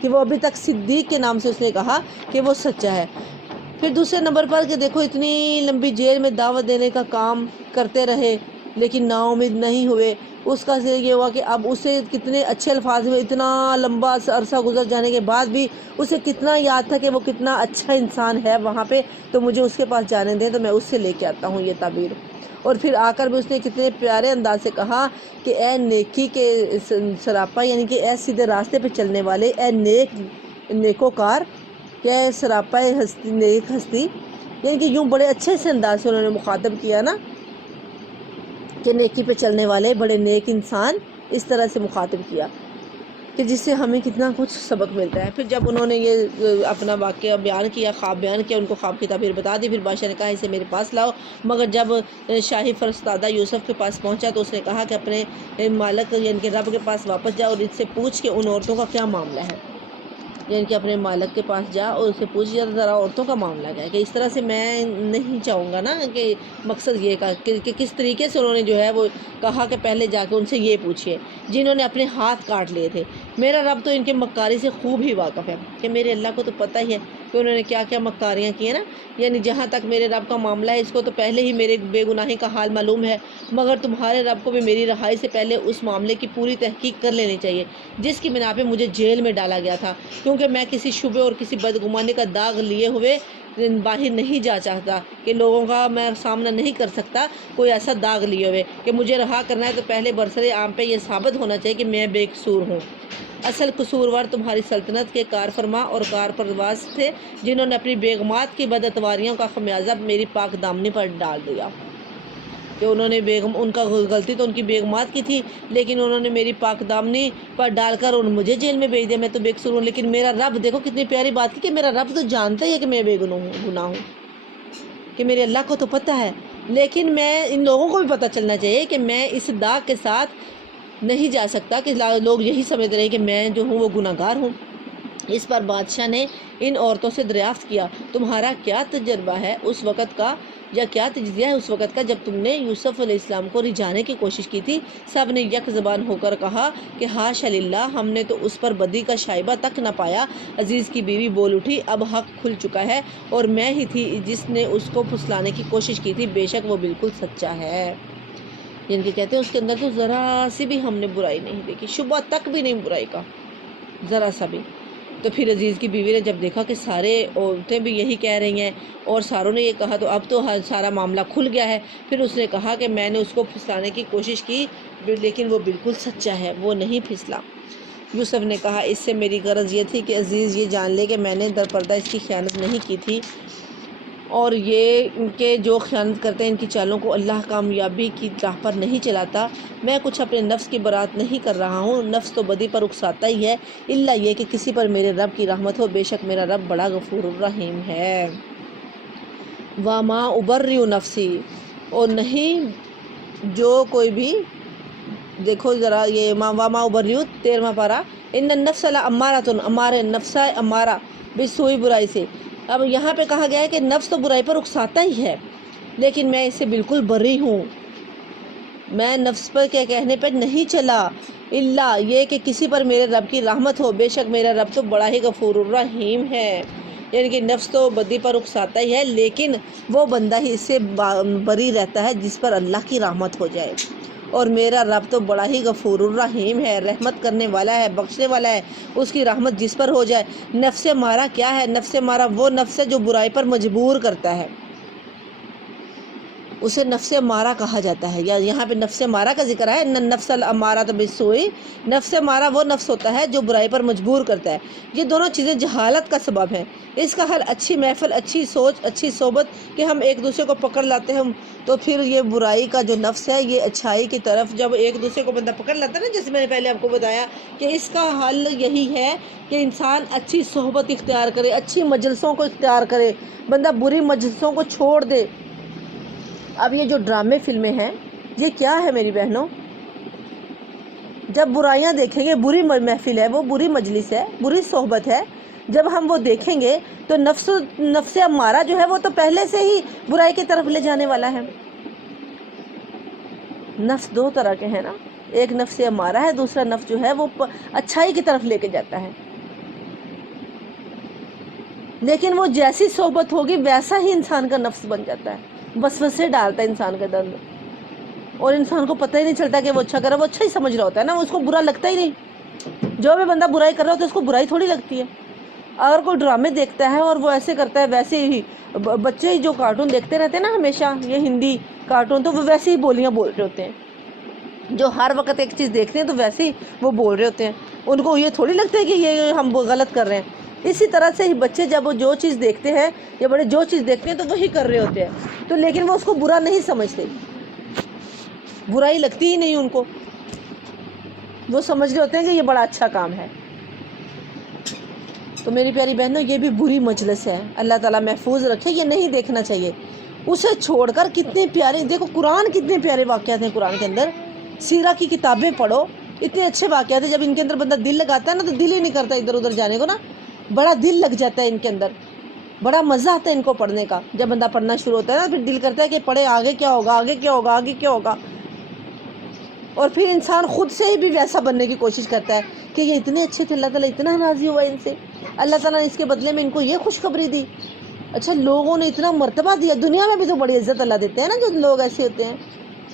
کہ وہ ابھی تک صدیق کے نام سے اس نے کہا کہ وہ سچا ہے۔ پھر دوسرے نمبر پر کہ دیکھو اتنی لمبی جیل میں دعوت دینے کا کام کرتے رہے لیکن نا امید نہیں ہوئے۔ اس کا یہ ہوا کہ اب اسے کتنے اچھے الفاظ میں اتنا لمبا عرصہ گزر جانے کے بعد بھی اسے کتنا یاد تھا کہ وہ کتنا اچھا انسان ہے وہاں پہ، تو مجھے اس کے پاس جانے دیں تو میں اس سے لے کے آتا ہوں یہ تعبیر۔ اور پھر آ کر بھی اس نے کتنے پیارے انداز سے کہا کہ اے نیکی کے سراپا، یعنی کہ اے سیدھے راستے پہ چلنے والے، اے نیکوکار، کہ اے سراپا نیک ہستی، یعنی کہ یوں بڑے اچھے سے انداز سے انہوں نے مخاطب کیا نا کہ نیکی پہ چلنے والے بڑے نیک انسان، اس طرح سے مخاطب کیا کہ جس سے ہمیں کتنا کچھ سبق ملتا ہے۔ پھر جب انہوں نے یہ اپنا واقعہ بیان کیا، خواب بیان کیا، ان کو خواب کی تعبیر بتا دی، پھر بادشاہ نے کہا اسے میرے پاس لاؤ۔ مگر جب شاہی فرستادہ یوسف کے پاس پہنچا تو اس نے کہا کہ اپنے مالک یعنی کہ رب کے پاس واپس جاؤ اور اس سے پوچھ کہ ان عورتوں کا کیا معاملہ ہے۔ یعنی کہ اپنے مالک کے پاس جا اور اسے پوچھ جا ذرا عورتوں کا معاملہ کیا ہے، کہ اس طرح سے میں نہیں چاہوں گا نا کہ مقصد یہ کہ کس طریقے سے انہوں نے جو ہے وہ کہا کہ پہلے جا کے ان سے یہ پوچھیے جنہوں نے اپنے ہاتھ کاٹ لیے تھے۔ میرا رب تو ان کے مکاری سے خوب ہی واقف ہے، کہ میرے اللہ کو تو پتہ ہی ہے کہ انہوں نے کیا کیا مکاریاں کی ہیں نا، یعنی جہاں تک میرے رب کا معاملہ ہے اس کو تو پہلے ہی میرے بے گناہی کا حال معلوم ہے، مگر تمہارے رب کو بھی میری رہائی سے پہلے اس معاملے کی پوری تحقیق کر لینی چاہیے جس کی بنا پہ مجھے جیل میں ڈالا گیا تھا، کیونکہ میں کسی شبہ اور کسی بدگمانی کا داغ لیے ہوئے باہر نہیں جا چاہتا، کہ لوگوں کا میں سامنا نہیں کر سکتا کوئی ایسا داغ لیے ہوئے کہ مجھے رہا کرنا ہے، تو پہلے برسر عام پہ یہ ثابت ہونا چاہیے کہ میں بے قصور ہوں۔ اصل قصوروار تمہاری سلطنت کے کار فرما اور کار پرواز تھے، جنہوں نے اپنی بیگمات کی بداتواریوں کا خمیازہ میری پاک دامنی پر ڈال دیا، کہ انہوں نے ان کا غلطی تو ان کی بیگمات کی تھی، لیکن انہوں نے میری پاک دامنی پر ڈال کر مجھے جیل میں بھیج دیا، میں تو بے قصور ہوں۔ لیکن میرا رب، دیکھو کتنی پیاری بات کی، کہ میرا رب تو جانتا ہی ہے کہ میں بے گناہ ہوں، کہ میرے اللہ کو تو پتہ ہے، لیکن میں ان لوگوں کو بھی پتہ چلنا چاہیے کہ میں اس داغ کے ساتھ نہیں جا سکتا کہ لوگ یہی سمجھ رہے کہ میں جو ہوں وہ گناہ گار ہوں۔ اس پر بادشاہ نے ان عورتوں سے دریافت کیا، تمہارا کیا تجربہ ہے اس وقت کا، یا کیا تجزیہ ہے اس وقت کا جب تم نے یوسف علیہ السلام کو رجانے کی کوشش کی تھی؟ سب نے یک زبان ہو کر کہا کہ حاشا للہ، ہم نے تو اس پر بدی کا شائبہ تک نہ پایا۔ عزیز کی بیوی بول اٹھی، اب حق کھل چکا ہے اور میں ہی تھی جس نے اس کو پھسلانے کی کوشش کی تھی، بے شک وہ بالکل سچا ہے۔ یعنی کہ کہتے ہیں اس کے اندر تو ذرا سی بھی ہم نے برائی نہیں دیکھی، شبہ تک بھی نہیں برائی کا، ذرا سا بھی۔ تو پھر عزیز کی بیوی نے جب دیکھا کہ سارے عورتیں بھی یہی کہہ رہی ہیں اور ساروں نے یہ کہا، تو اب تو سارا معاملہ کھل گیا ہے۔ پھر اس نے کہا کہ میں نے اس کو پھسلانے کی کوشش کی، لیکن وہ بالکل سچا ہے، وہ نہیں پھسلا۔ یوسف نے کہا، اس سے میری غرض یہ تھی کہ عزیز یہ جان لے کہ میں نے در پردہ اس کی خیانت نہیں کی تھی، اور یہ کہ جو خیانت کرتے ہیں ان کی چالوں کو اللہ کامیابی کی راہ پر نہیں چلاتا۔ میں کچھ اپنے نفس کی برات نہیں کر رہا ہوں، نفس تو بدی پر اکساتا ہی ہے، الا یہ کہ کسی پر میرے رب کی رحمت ہو، بے شک میرا رب بڑا غفور الرحیم ہے۔ وما ابرئ نفسی، اور نہیں جو کوئی بھی، دیکھو ذرا یہ وما ابرئ 13واں پارہ، ان النفس لامارۃ، امارہ نفس امارہ بالسوء، برائی سے۔ اب یہاں پہ کہا گیا ہے کہ نفس تو برائی پر اکساتا ہی ہے، لیکن میں اس سے بالکل بری ہوں، میں نفس پر کے کہنے پر نہیں چلا، الا یہ کہ کسی پر میرے رب کی رحمت ہو، بے شک میرا رب تو بڑا ہی غفور الرحیم ہے۔ یعنی کہ نفس تو بدی پر اکساتا ہی ہے، لیکن وہ بندہ ہی اس سے بری رہتا ہے جس پر اللہ کی رحمت ہو جائے، اور میرا رب تو بڑا ہی غفور الرحیم ہے، رحمت کرنے والا ہے، بخشنے والا ہے، اس کی رحمت جس پر ہو جائے۔ نفس مارا کیا ہے؟ نفس مارا وہ نفس ہے جو برائی پر مجبور کرتا ہے، اسے نفس مارا کہا جاتا ہے، یا یہاں پہ نفس مارا کا ذکر ہے، نفس الامارۃ بالسوء، نفس مارا وہ نفس ہوتا ہے جو برائی پر مجبور کرتا ہے۔ یہ دونوں چیزیں جہالت کا سبب ہیں، اس کا حل اچھی محفل، اچھی سوچ، اچھی صحبت، کہ ہم ایک دوسرے کو پکڑ لاتے ہیں، تو پھر یہ برائی کا جو نفس ہے یہ اچھائی کی طرف جب ایک دوسرے کو بندہ پکڑ لاتا ہے نا، جیسے میں نے پہلے آپ کو بتایا کہ اس کا حل یہی ہے کہ انسان اچھی صحبت اختیار کرے، اچھی مجلسوں کو اختیار کرے، بندہ بری مجلسوں کو چھوڑ دے۔ اب یہ جو ڈرامے فلمیں ہیں یہ کیا ہے میری بہنوں؟ جب برائیاں دیکھیں گے، بری محفل ہے، وہ بری مجلس ہے، بری صحبت ہے، جب ہم وہ دیکھیں گے تو نفس امارہ جو ہے وہ تو پہلے سے ہی برائی کی طرف لے جانے والا ہے۔ نفس دو طرح کے ہیں نا، ایک نفس امارہ ہے، دوسرا نفس جو ہے وہ اچھائی کی طرف لے کے جاتا ہے، لیکن وہ جیسی صحبت ہوگی ویسا ہی انسان کا نفس بن جاتا ہے، وسوسے ڈالتا ہے انسان کے اندر، اور انسان کو پتہ ہی نہیں چلتا کہ وہ اچھا کر رہا ہے، وہ اچھا ہی سمجھ رہا ہوتا ہے نا، اس کو برا لگتا ہی نہیں۔ جو بھی بندہ برائی کر رہا ہوتا ہے اس کو برائی تھوڑی لگتی ہے۔ اگر کوئی ڈرامے دیکھتا ہے اور وہ ایسے کرتا ہے، ویسے ہی بچے جو کارٹون دیکھتے رہتے ہیں نا ہمیشہ، یہ ہندی کارٹون، تو وہ ویسے ہی بولیاں بول رہے ہوتے ہیں، جو ہر وقت ایک چیز دیکھتے ہیں تو ویسے ہی وہ بول رہے ہوتے ہیں، ان کو یہ تھوڑی لگتا ہے کہ یہ ہم غلط کر رہے ہیں۔ اسی طرح سے ہی بچے جب وہ جو چیز دیکھتے ہیں یا بڑے جو چیز دیکھتے ہیں تو وہی کر رہے ہوتے ہیں، تو لیکن وہ اس کو برا نہیں سمجھتے، برائی لگتی ہی نہیں ان کو، وہ سمجھ رہے ہوتے ہیں کہ یہ بڑا اچھا کام ہے۔ تو میری پیاری بہنوں یہ بھی بری مجلس ہے، اللہ تعالیٰ محفوظ رکھے، یہ نہیں دیکھنا چاہیے۔ اسے چھوڑ کر کتنے پیارے، دیکھو قرآن کتنے پیارے واقعات ہیں قرآن کے اندر، سیرہ کی کتابیں پڑھو، اتنے اچھے واقعات ہیں، جب ان کے اندر بندہ دل لگاتا ہے نا تو دل ہی نہیں کرتا ادھر ادھر جانے کو نا، بڑا دل لگ جاتا ہے ان کے اندر، بڑا مزہ آتا ہے ان کو پڑھنے کا۔ جب بندہ پڑھنا شروع ہوتا ہے نا، پھر دل کرتا ہے کہ پڑھے، آگے کیا ہوگا، آگے کیا ہوگا، آگے کیا ہوگا۔ اور پھر انسان خود سے ہی بھی ویسا بننے کی کوشش کرتا ہے کہ یہ اتنے اچھے تھے، اللہ تعالیٰ اتنا راضی ہوا ان سے، اللہ تعالیٰ نے اس کے بدلے میں ان کو یہ خوشخبری دی۔ اچھا، لوگوں نے اتنا مرتبہ دیا، دنیا میں بھی تو بڑی عزت اللہ دیتے ہیں نا جو لوگ ایسے ہوتے ہیں،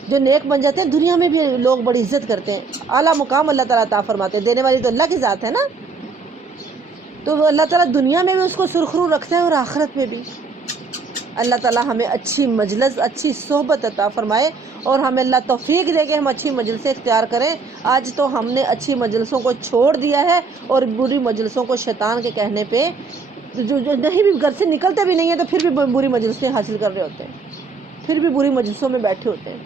جو نیک بن جاتے ہیں، دنیا میں بھی لوگ بڑی عزت کرتے ہیں، اعلیٰ مقام اللہ تعالیٰ عطا فرماتے ہیں۔ دینے والی تو اللہ کی ذات ہے نا، تو وہ اللہ تعالیٰ دنیا میں بھی اس کو سرخرو رکھتا ہے اور آخرت میں بھی۔ اللہ تعالیٰ ہمیں اچھی مجلس، اچھی صحبت عطا فرمائے، اور ہمیں اللہ توفیق دے کہ ہم اچھی مجلسیں اختیار کریں۔ آج تو ہم نے اچھی مجلسوں کو چھوڑ دیا ہے اور بری مجلسوں کو شیطان کے کہنے پہ جو نہیں بھی گھر سے نکلتے بھی نہیں ہیں تو پھر بھی بری مجلسیں حاصل کر رہے ہوتے ہیں، پھر بھی بری مجلسوں میں بیٹھے ہوتے ہیں۔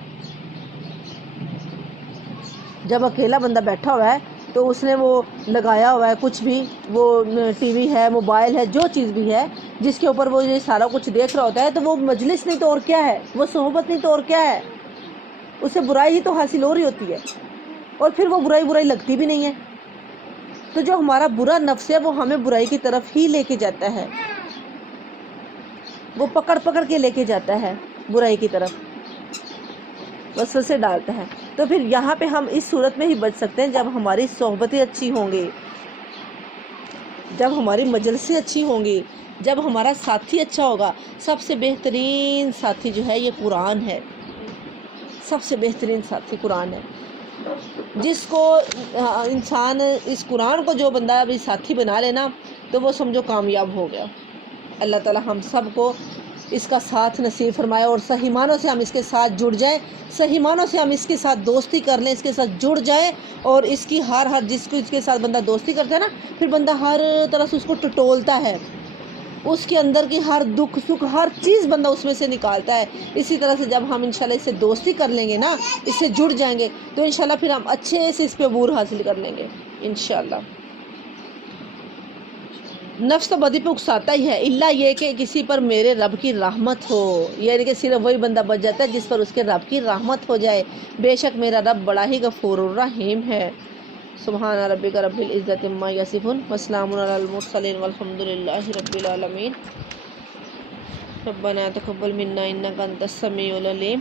جب اکیلا بندہ بیٹھا ہوا ہے تو اس نے وہ لگایا ہوا ہے کچھ بھی، وہ ٹی وی ہے، موبائل ہے، جو چیز بھی ہے جس کے اوپر وہ یہ سارا کچھ دیکھ رہا ہوتا ہے، تو وہ مجلس نہیں تو اور کیا ہے، وہ صحبت نہیں تو اور کیا ہے، اسے برائی ہی تو حاصل ہو رہی ہوتی ہے، اور پھر وہ برائی لگتی بھی نہیں ہے۔ تو جو ہمارا برا نفس ہے وہ ہمیں برائی کی طرف ہی لے کے جاتا ہے، وہ پکڑ کے لے کے جاتا ہے برائی کی طرف، وسوسے ڈالتا ہے۔ تو پھر یہاں پہ ہم اس صورت میں ہی بچ سکتے ہیں جب ہماری صحبتیں اچھی ہوں گی، جب ہماری مجلسیں اچھی ہوں گی، جب ہمارا ساتھی اچھا ہوگا۔ سب سے بہترین ساتھی جو ہے یہ قرآن ہے، سب سے بہترین ساتھی قرآن ہے، جس کو انسان اس قرآن کو جو بندہ ابھی ساتھی بنا لینا تو وہ سمجھو کامیاب ہو گیا۔ اللہ تعالی ہم سب کو اس کا ساتھ نصیب فرمائے، اور صحیح معنوں سے ہم اس کے ساتھ جڑ جائیں، صحیح معنوں سے ہم اس کے ساتھ دوستی کر لیں، اس کے ساتھ جڑ جائیں، اور اس کی ہر جس کو اس کے ساتھ بندہ دوستی کرتا ہے نا، پھر بندہ ہر طرح سے اس کو ٹٹولتا ہے، اس کے اندر کی ہر دکھ سکھ ہر چیز بندہ اس میں سے نکالتا ہے۔ اسی طرح سے جب ہم انشاءاللہ اس سے دوستی کر لیں گے نا، اس سے جڑ جائیں گے، تو انشاءاللہ پھر ہم اچھے سے اس پہ عبور حاصل کر لیں گے انشاءاللہ۔ نفس تو بدی پہ اکساتا ہی ہے، الا یہ کہ کسی پر میرے رب کی رحمت ہو، یعنی کہ صرف وہی بندہ بچ جاتا ہے جس پر اس کے رب کی رحمت ہو جائے۔ بے شک میرا رب بڑا ہی غفور الرحیم ہے۔ سبحان ربک رب العزت عما یصفون وسلام علی المرسلین والحمد للہ رب العالمین۔ ربنا تقبل منا انک انت السمیع العلیم۔